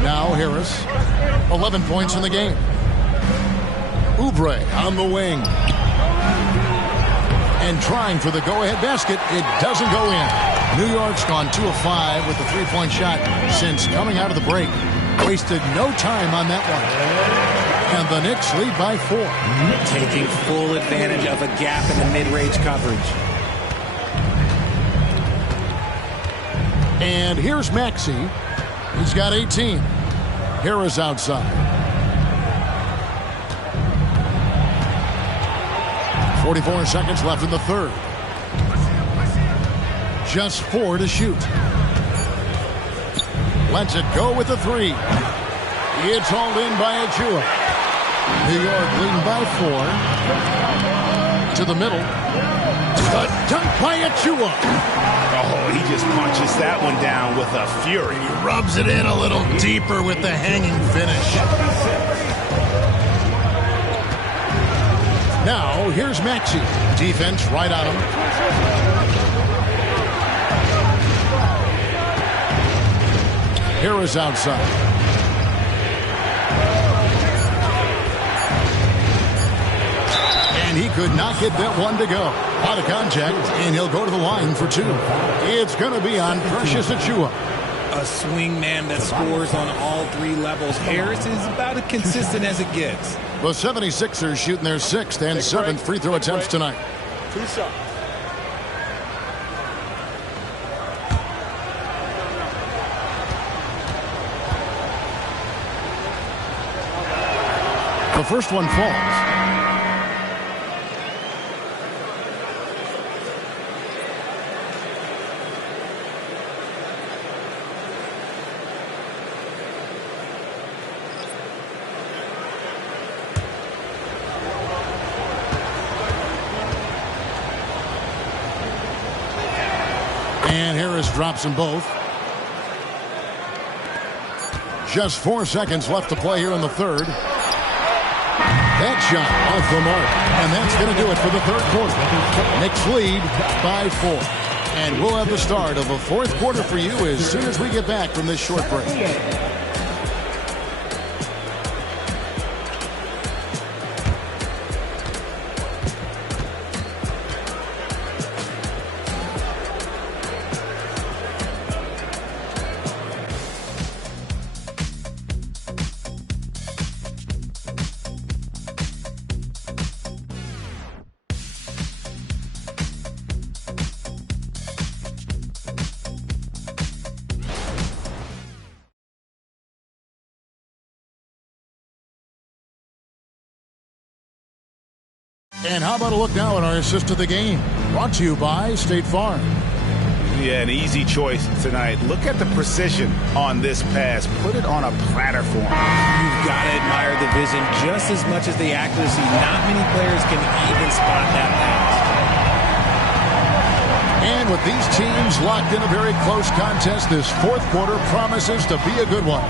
Now Harris. 11 points in the game. Oubre on the wing. And trying for the go-ahead basket. It doesn't go in. New York's gone 2 of 5 with the three-point shot since coming out of the break. Wasted no time on that one. And the Knicks lead by 4. Taking full advantage of a gap in the mid-range coverage. And here's Maxey. He's got 18. Harris outside. 44 seconds left in the third. Just 4 to shoot. Lets it go with the 3. It's hauled in by Achua. New York leading by 4. To the middle. The dunk by Achua. Oh, he just punches that one down with a fury. He rubs it in a little deeper with the hanging finish. Now, here's Maxey. Defense right on him. Harris outside. And he could not get that one to go. Out of contact, and he'll go to the line for 2. It's going to be on Precious Achua. A swing man that scores on all 3 levels. Harris is about as consistent as it gets. The 76ers shooting their 6th and 7th free throw attempts tonight. 2 shots. The first one falls. And Harris drops them both. Just 4 seconds left to play here in the third. That shot off the mark. And that's going to do it for the third quarter. Knicks lead by 4. And we'll have the start of a fourth quarter for you as soon as we get back from this short break. And how about a look now at our assist of the game? Brought to you by State Farm. Yeah, an easy choice tonight. Look at the precision on this pass. Put it on a platter for him. You've got to admire the vision just as much as the accuracy. Not many players can even spot that pass. And with these teams locked in a very close contest, this fourth quarter promises to be a good one.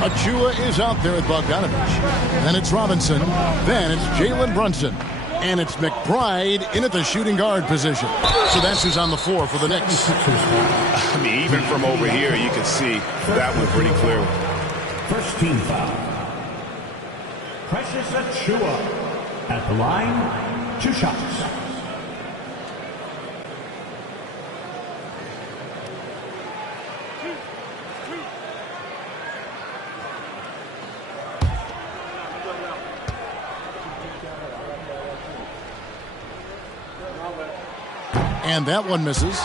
Achua is out there with Bogdanovich. Then it's Robinson. Then it's Jalen Brunson. And it's McBride in at the shooting guard position. So that's who's on the floor for the Knicks. I mean, even from over here, you can see that one pretty clearly. First team foul. Precious Achua at the line, 2 shots. And that one misses.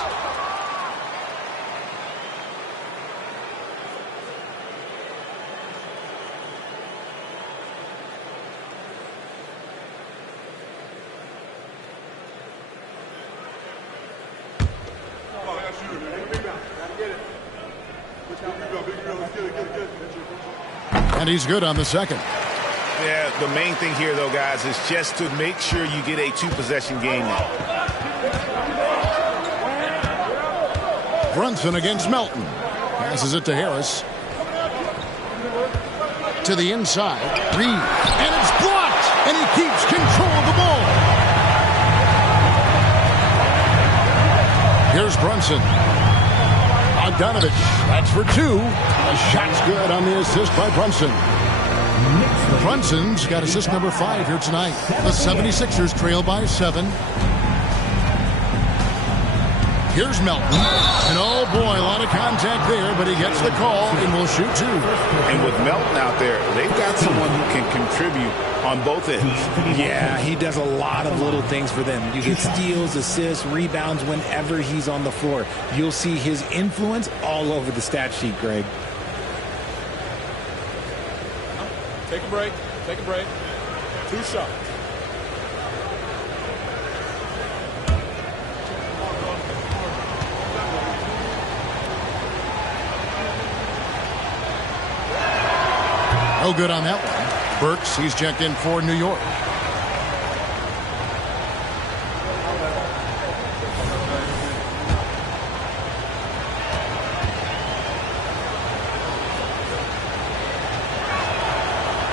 And he's good on the second. Yeah, the main thing here, though, guys, is just to make sure you get a 2-possession game now. Brunson against Melton. Passes it to Harris. To the inside. Reed. And it's blocked. And he keeps control of the ball. Here's Brunson. Bogdanovich. That's for 2. A shot's good on the assist by Brunson. Brunson's got assist number 5 here tonight. The 76ers trail by 7. Here's Melton. And oh boy, a lot of contact there, but he gets the call and will shoot 2. And with Melton out there, they've got someone who can contribute on both ends. Yeah, he does a lot of little things for them. You get steals, assists, rebounds whenever he's on the floor. You'll see his influence all over the stat sheet, Greg. Take a break. Take a break. 2 shots. No good on that one. Burks, he's checked in for New York.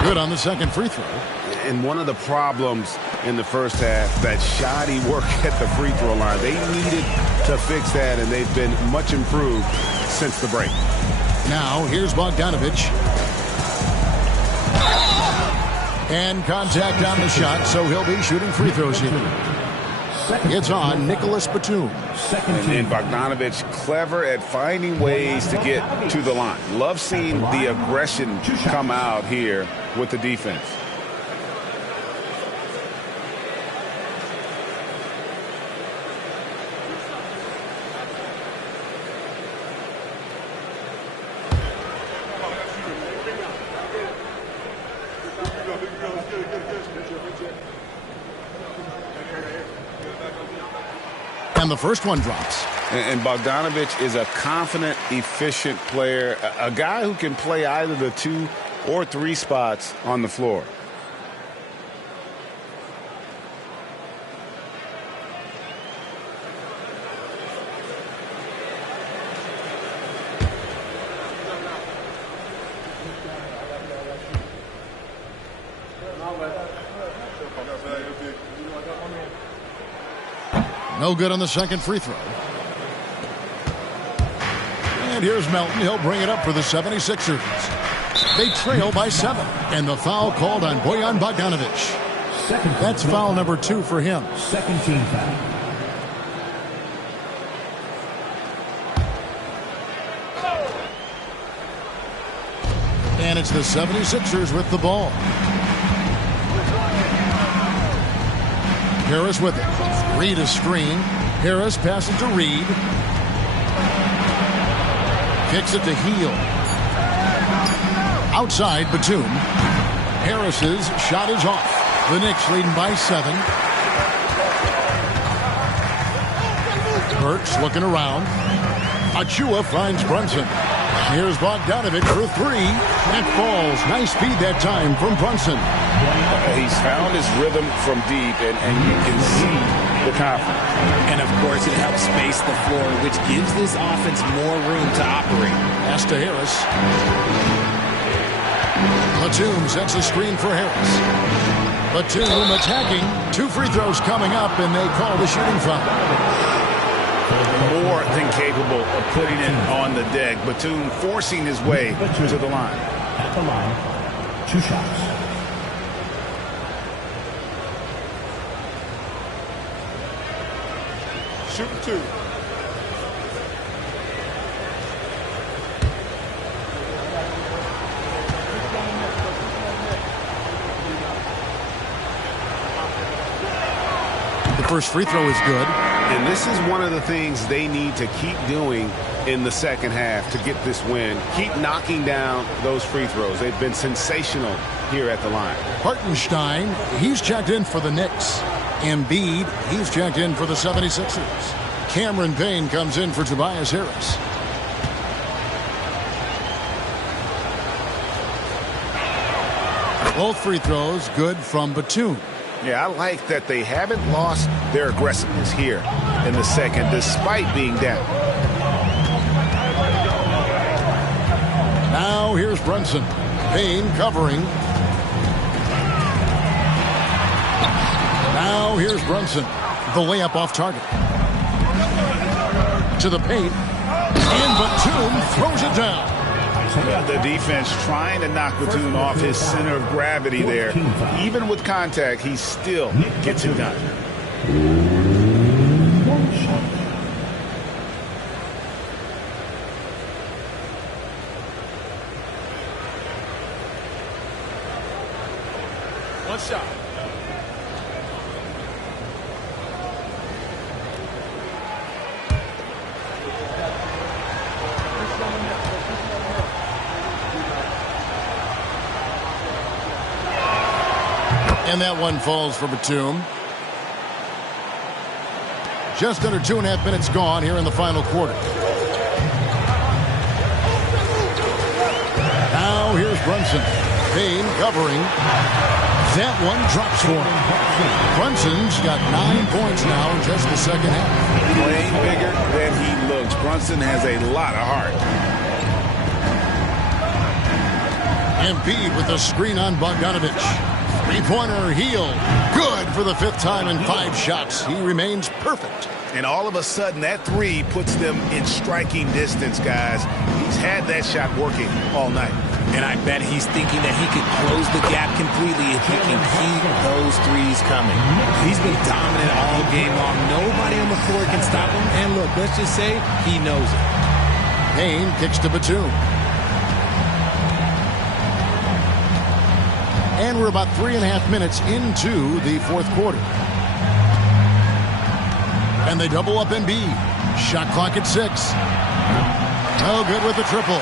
Good on the second free throw. And one of the problems in the first half, that shoddy work at the free throw line. They needed to fix that, and they've been much improved since the break. Now, here's Bogdanovich. And contact on the shot, so he'll be shooting free throws here. It's on Nicholas Batum. And Bogdanovich clever at finding ways to get to the line. Love seeing the aggression come out here with the defense. And the first one drops. And Bogdanovich is a confident, efficient player, a guy who can play either the 2 or 3 spots on the floor. No good on the second free throw. And here's Melton. He'll bring it up for the 76ers. They trail by 7. And the foul called on Bojan Bogdanovich. That's foul number 2 for him. Second team foul. And it's the 76ers with the ball. Harris with it. Reed a screen. Harris passes to Reed. Kicks it to Heel. Outside Batum. Harris's shot is off. The Knicks leading by 7. Burks looking around. Achua finds Brunson. Here's Bogdanovich for three. That falls. Nice feed that time from Brunson. He's found his rhythm from deep, and you can see the confidence. And, of course, it helps space the floor, which gives this offense more room to operate. Pass to Harris. Batum sets a screen for Harris. Batum attacking. 2 free throws coming up, and they call the shooting foul. More than capable of putting it on the deck. Batum forcing his way to the line. At the line, 2 shots. Shooting 2. The first free throw is good. And this is one of the things they need to keep doing in the second half to get this win. Keep knocking down those free throws. They've been sensational here at the line. Hartenstein, he's checked in for the Knicks. Embiid, he's checked in for the 76ers. Cameron Payne comes in for Tobias Harris. Both free throws good from Batum. Yeah, I like that they haven't lost their aggressiveness here in the second, despite being down. Now here's Brunson. Payne covering. Now here's Brunson. The layup off target. To the paint. And Batum throws it down. The defense trying to knock Batum off his center of gravity there. Even with contact, he still gets it done. One shot. And that one falls for Batum. Just under 2.5 minutes gone here in the final quarter. Now here's Brunson. Payne covering. That one drops for him. Brunson's got 9 points now in just the second half. Playing bigger than he looks. Brunson has a lot of heart. Embiid with a screen on Bogdanovich. Three-pointer heel. Good for the 5th time in 5 shots. He remains perfect. And all of a sudden, that three puts them in striking distance, guys. He's had that shot working all night. And I bet he's thinking that he could close the gap completely if he can keep those threes coming. He's been dominant all game long. Nobody on the floor can stop him. And look, let's just say he knows it. Payne kicks to Batum. And we're about 3.5 minutes into the 4th quarter. And they double up Embiid. Shot clock at 6. No good with the triple.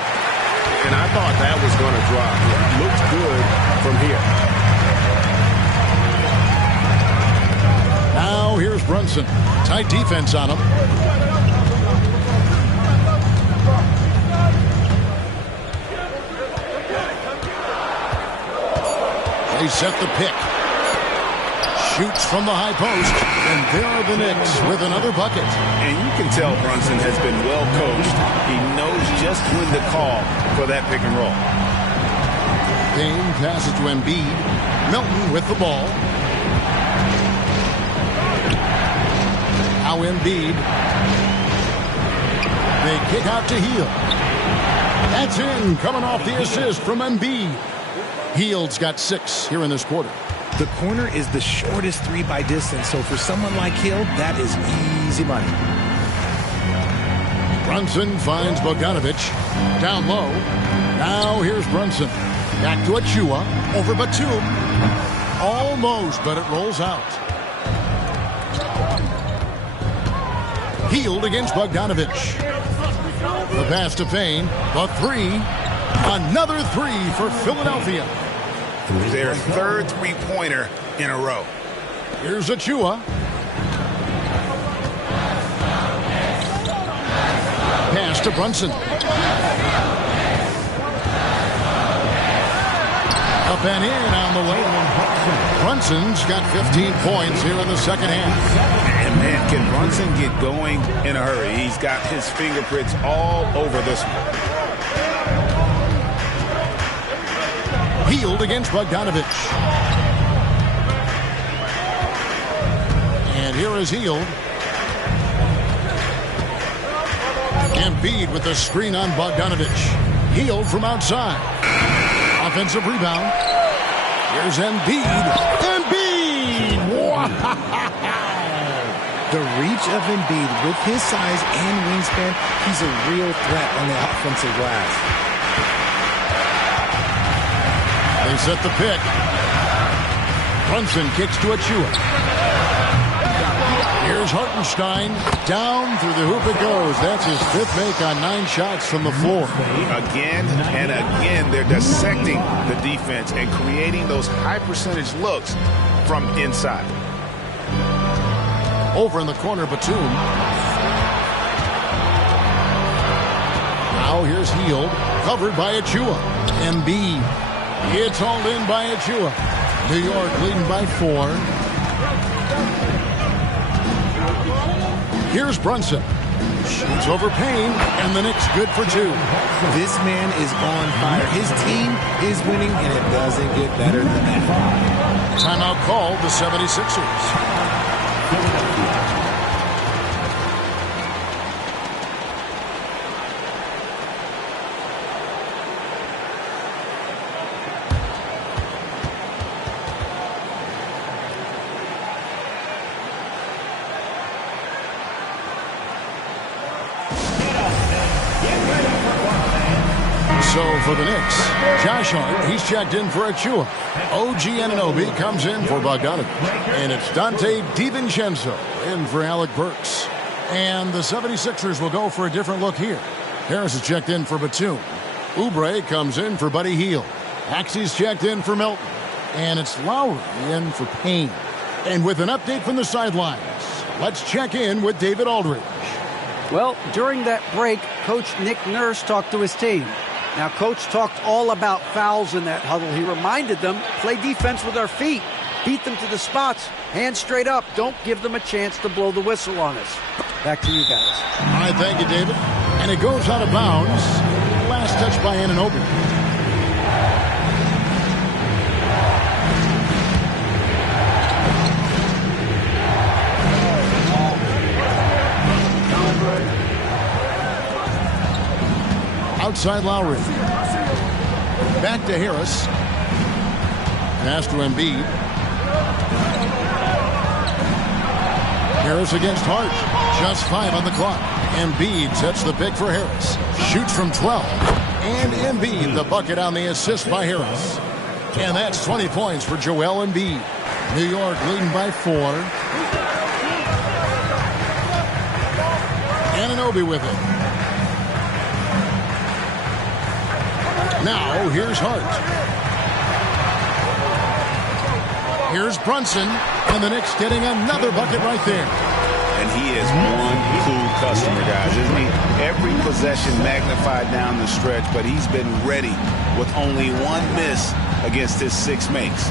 And I thought that was going to drop. It looked good from here. Now here's Brunson. Tight defense on him. They set the pick. Shoots from the high post. And there are the Knicks with another bucket. And you can tell Brunson has been well coached. He knows just when to call for that pick and roll. Payne passes to Embiid. Milton with the ball. Now Embiid. They kick out to Hield. That's in, coming off the assist from Embiid. Hield's got 6 here in this quarter. The corner is the shortest 3 by distance, so for someone like Hield, that is easy money. Brunson finds Bogdanovich. Down low. Now here's Brunson. Back to Achua. Over Batum. Almost, but it rolls out. Hield against Bogdanovich. The pass to Payne. The 3. Another 3 for Philadelphia. Their 3rd three-pointer in a row. Here's Achua. to Brunson. Up and in on the way. Brunson's got 15 points here in the second half. And man, can Brunson get going in a hurry? He's got his fingerprints all over this one. Healed against Bogdanovich. And here is Healed. Embiid with the screen on Bogdanovich. Healed from outside. Offensive rebound. Here's Embiid. Embiid! Wow! The reach of Embiid with his size and wingspan, he's a real threat on the offensive glass. They set the pick. Brunson kicks to Achua. Here's Hartenstein. Down through the hoop it goes. That's his 5th make on 9 shots from the floor. Again and again, they're dissecting the defense and creating those high percentage looks from inside. Over in the corner, Batum. Now here's Healed. Covered by Achua. Embiid. It's hauled in by Achua. New York leading by 4. Here's Brunson. Shoots over Payne, and the Knicks good for 2. This man is on fire. His team is winning, and it doesn't get better than that. Timeout called the 76ers. So for the Knicks, Josh Hart, he's checked in for Achua. OG Anunoby comes in for Bogdanovich. And it's Dante DiVincenzo in for Alec Burks. And the 76ers will go for a different look here. Harris is checked in for Batum. Oubre comes in for Buddy Hield. Axie's checked in for Milton. And it's Lowry in for Payne. And with an update from the sidelines, let's check in with David Aldridge. Well, during that break, Coach Nick Nurse talked to his team. Now, Coach talked all about fouls in that huddle. He reminded them, play defense with our feet. Beat them to the spots. Hands straight up. Don't give them a chance to blow the whistle on us. Back to you guys. All right, thank you, David. And it goes out of bounds. Last touch by Anunoby. Outside Lowry. Back to Harris. Pass to Embiid. Harris against Hart. Just 5 on the clock. Embiid sets the pick for Harris. Shoots from 12. And Embiid the bucket on the assist by Harris. And that's 20 points for Joel Embiid. New York leading by 4. Anunoby with it. Now, here's Hart. Here's Brunson, and the Knicks getting another bucket right there. And he is one cool customer, guys, isn't he? Every possession magnified down the stretch, but he's been ready with only one miss against his 6 makes.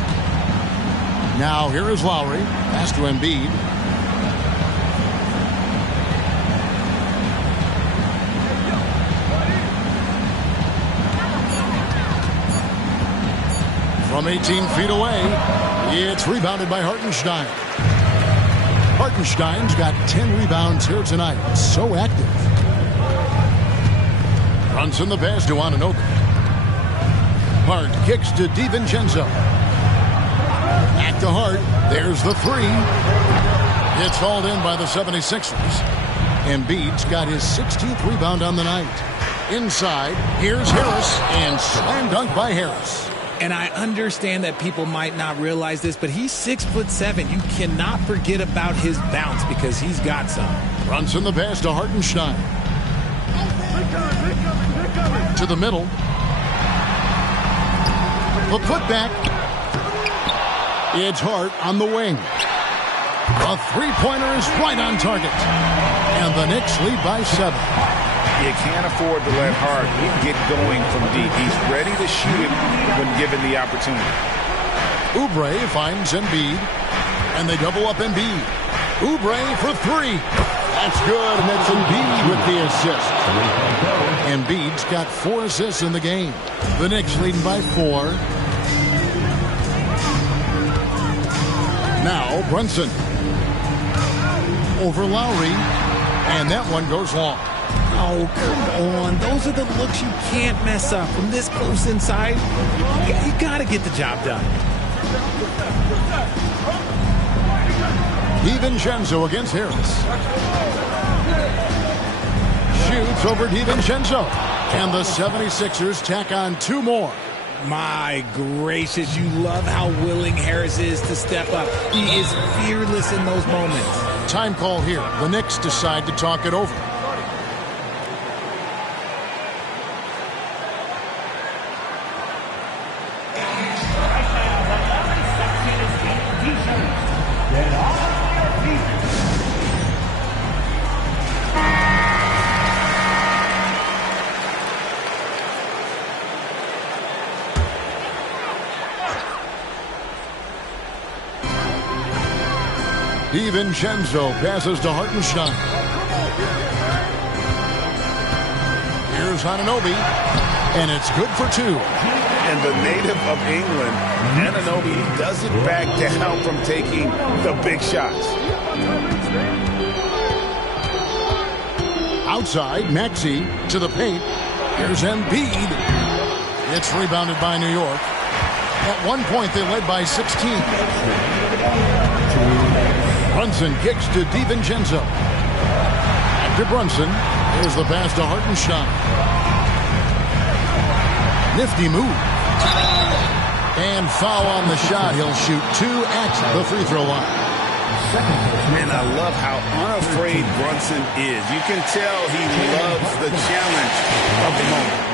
Now, here is Lowry. Pass to Embiid. From 18 feet away, it's rebounded by Hartenstein. Hartenstein's got 10 rebounds here tonight. So active. Brunson the pass to Anunoby. Hart kicks to DiVincenzo. Back to Hart. There's the 3. It's hauled in by the 76ers. Embiid's got his 16th rebound on the night. Inside, here's Harris, and slam dunk by Harris. And I understand that people might not realize this, but he's 6'7". You cannot forget about his bounce because he's got some. Brunson the pass to Hartenstein. To the middle. The putback. It's Hart on the wing. A 3-pointer is right on target. And the Knicks lead by 7. You can't afford to let Hart get going from deep. He's ready to shoot it when given the opportunity. Oubre finds Embiid, and they double up Embiid. Oubre for three. That's good, and that's Embiid with the assist. Embiid's got 4 assists in the game. The Knicks leading by 4. Now Brunson. Over Lowry, and that one goes long. Oh, come on. Those are the looks you can't mess up. From this close inside, you got to get the job done. DiVincenzo against Harris. Shoots over DiVincenzo. And the 76ers tack on 2 more. My gracious, you love how willing Harris is to step up. He is fearless in those moments. Time call here. The Knicks decide to talk it over. DiVincenzo passes to Hartenstein. Here's Anunoby, and it's good for 2. And the native of England, Anunoby, doesn't back down from taking the big shots. Outside, Maxey to the paint. Here's Embiid. It's rebounded by New York. At one point, they led by 16. Brunson kicks to DiVincenzo. After Brunson, here's the pass to Hartenstein. Nifty move. And foul on the shot. He'll shoot 2 at the free throw line. And I love how unafraid Brunson is. You can tell he loves the challenge of the moment.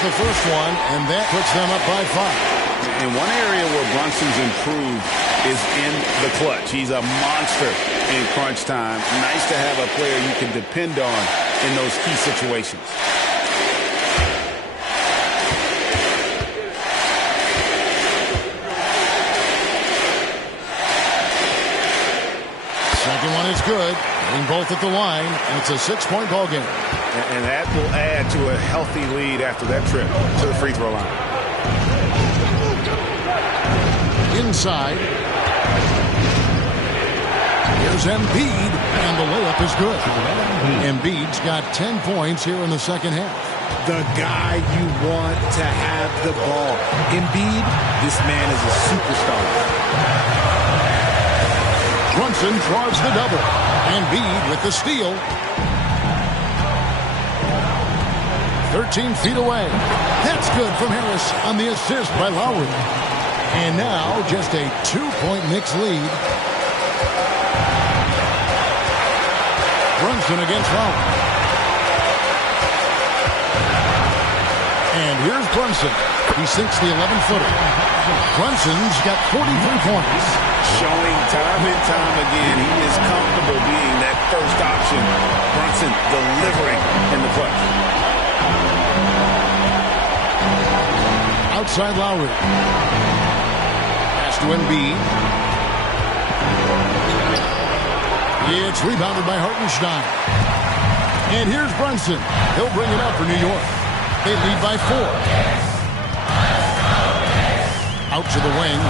The first one, and that puts them up by 5. And one area where Brunson's improved is in the clutch. He's a monster in crunch time. Nice to have a player you can depend on in those key situations. Second one is good. Getting both at the line, and it's a 6-point ball game. And that will add to a healthy lead after that trip to the free throw line. Inside. Here's Embiid, and the layup is good. Embiid's got 10 points here in the second half. The guy you want to have the ball. Embiid, this man is a superstar. Brunson draws the double. Embiid with the steal. 13 feet away. That's good from Harris on the assist by Lowry. And now just a 2-point Knicks lead. Brunson against Lowry. And here's Brunson. He sinks the 11-footer. Brunson's got 43 points. Showing time and time again he is comfortable being that first option. Brunson delivering in the clutch. Outside Lowry. Pass to Embiid. It's rebounded by Hartenstein. And here's Brunson. He'll bring it up for New York. They lead by 4. Out to the wing.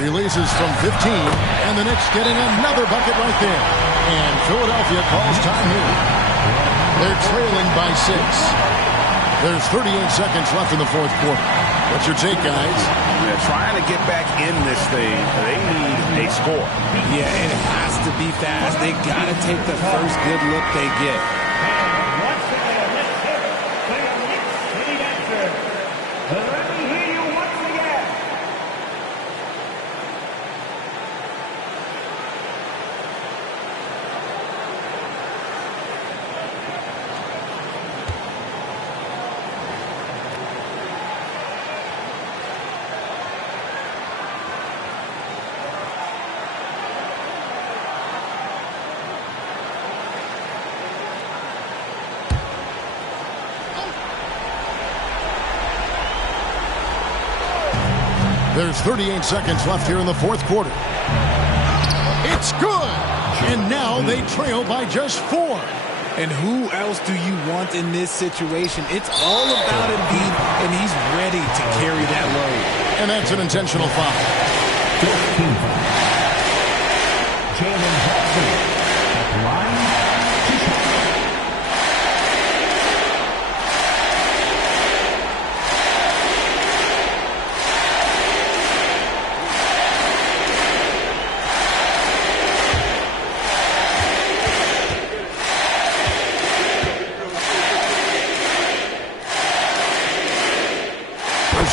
Releases from 15. And the Knicks getting another bucket right there. And Philadelphia calls time here. They're trailing by 6. There's 38 seconds left in the fourth quarter. What's your take, guys? They're trying to get back in this thing. They need a score. Yeah, it has to be fast. They got to take the first good look they get. There's 38 seconds left here in the fourth quarter. It's good. And now they trail by just 4. And who else do you want in this situation? It's all about Embiid, and he's ready to carry that load. And that's an intentional foul. Jalen Hudson at the line.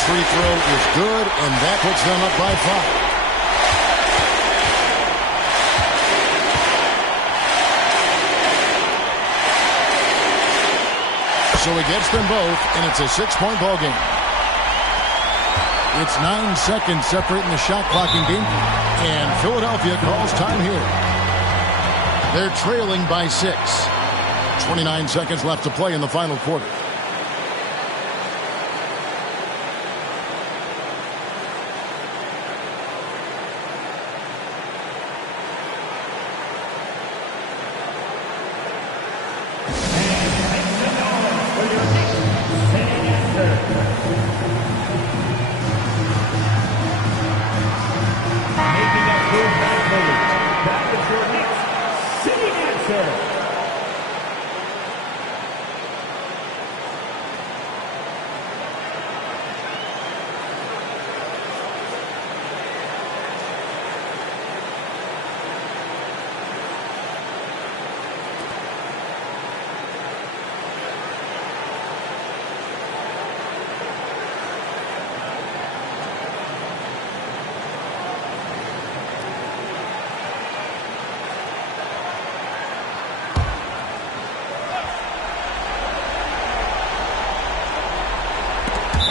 Free throw is good, and that puts them up by 5. So he gets them both, and it's a 6-point ball game. It's 9 seconds separating the shot clock and game, and Philadelphia calls time here. They're trailing by 6. 29 seconds left to play in the final quarter.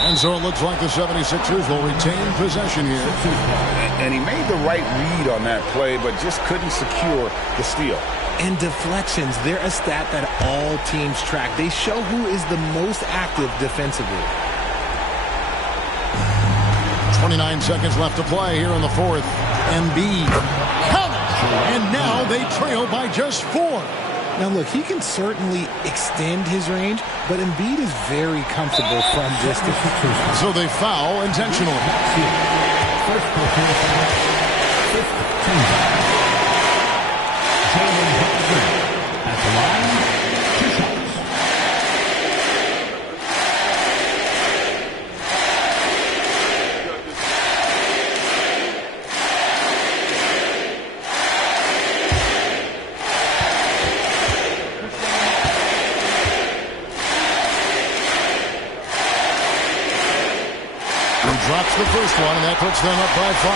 And so it looks like the 76ers will retain possession here. And he made the right read on that play, but just couldn't secure the steal. And deflections, they're a stat that all teams track. They show who is the most active defensively. 29 seconds left to play here in the fourth. Embiid. And now they trail by just 4. Now, look, he can certainly extend his range, but Embiid is very comfortable from distance. So they foul intentionally. First personal foul. 15. Jalen Hudson at the line. 2 shots. Drops the first one, and that puts them up by 5.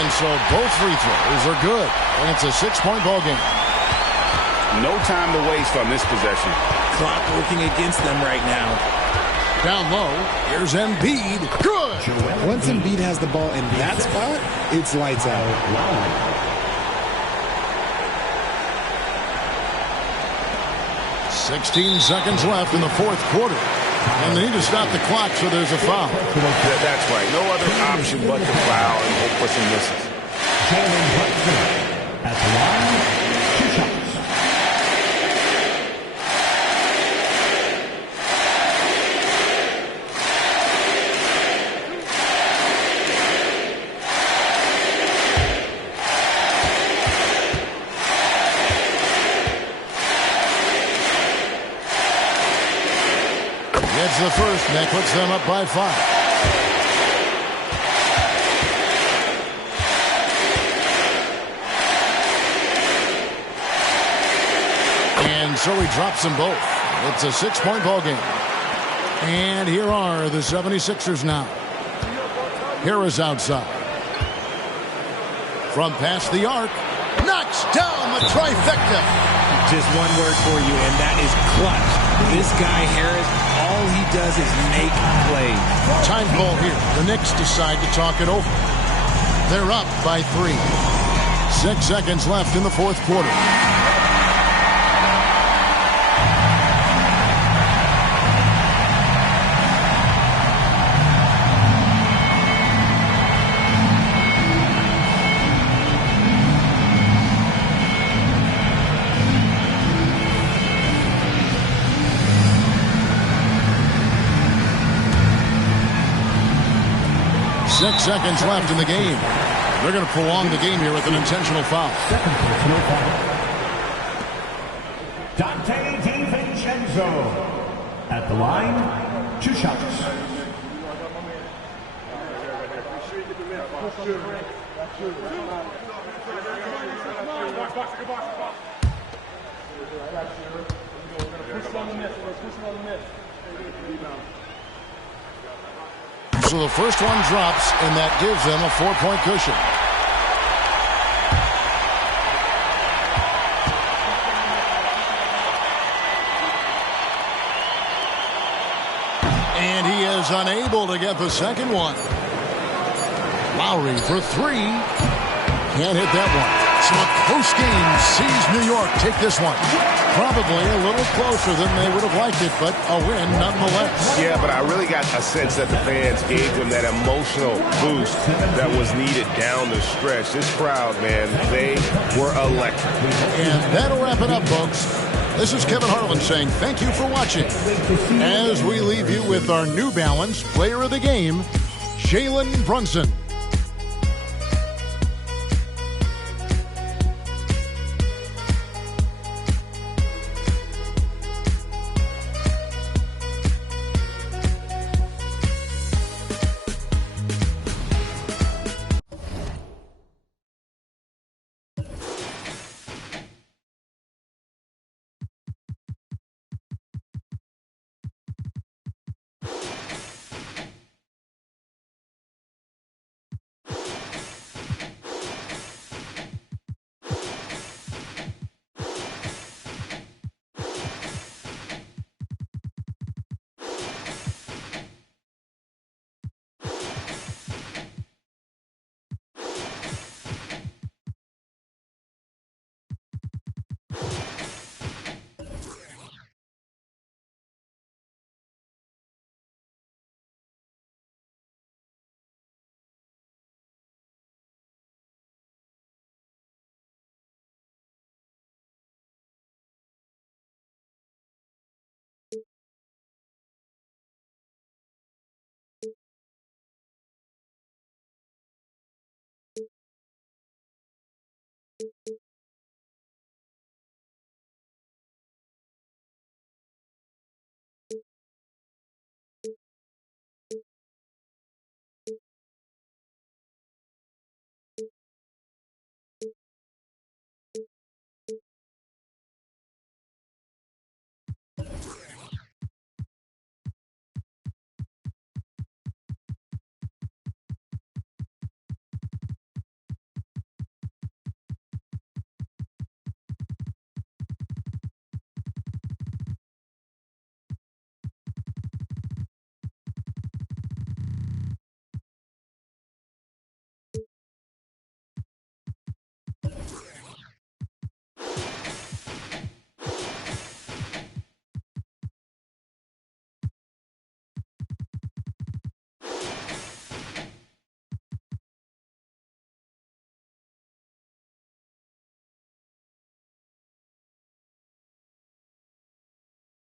And so both free throws are good, and it's a 6-point ball game. No time to waste on this possession. Clock working against them right now. Down low, here's Embiid. Good! Once Embiid has the ball in that spot, it's lights out. 16 seconds left in the fourth quarter. And they need to stop the clock, so there's a foul. That's right. No other option but to foul and hope for some misses. Jalen Hudson at the line. 2 shots. Gets the first, and that puts them up by 5. And so he drops them both. It's a 6-point ball game. And here are the 76ers now. Harris outside. From past the arc. Knocks down the trifecta. Just one word for you, and that is clutch. This guy, Harris, all he does is make plays. Time call here. The Knicks decide to talk it over. They're up by 3. 6 seconds left in the fourth quarter. 6 seconds left in the game. They're going to prolong the game here with an intentional foul. Second personal foul. Dante DiVincenzo. At the line, 2 shots. So the first one drops, and that gives them a 4-point cushion. And he is unable to get the second one. Lowry for 3. Can't hit that one. So a close game sees New York take this one. Probably a little closer than they would have liked it, but a win nonetheless. Yeah, but I really got a sense that the fans gave them that emotional boost that was needed down the stretch. This crowd, man, they were electric. And that'll wrap it up, folks. This is Kevin Harlan saying thank you for watching. As we leave you with our New Balance Player of the Game, Jalen Brunson.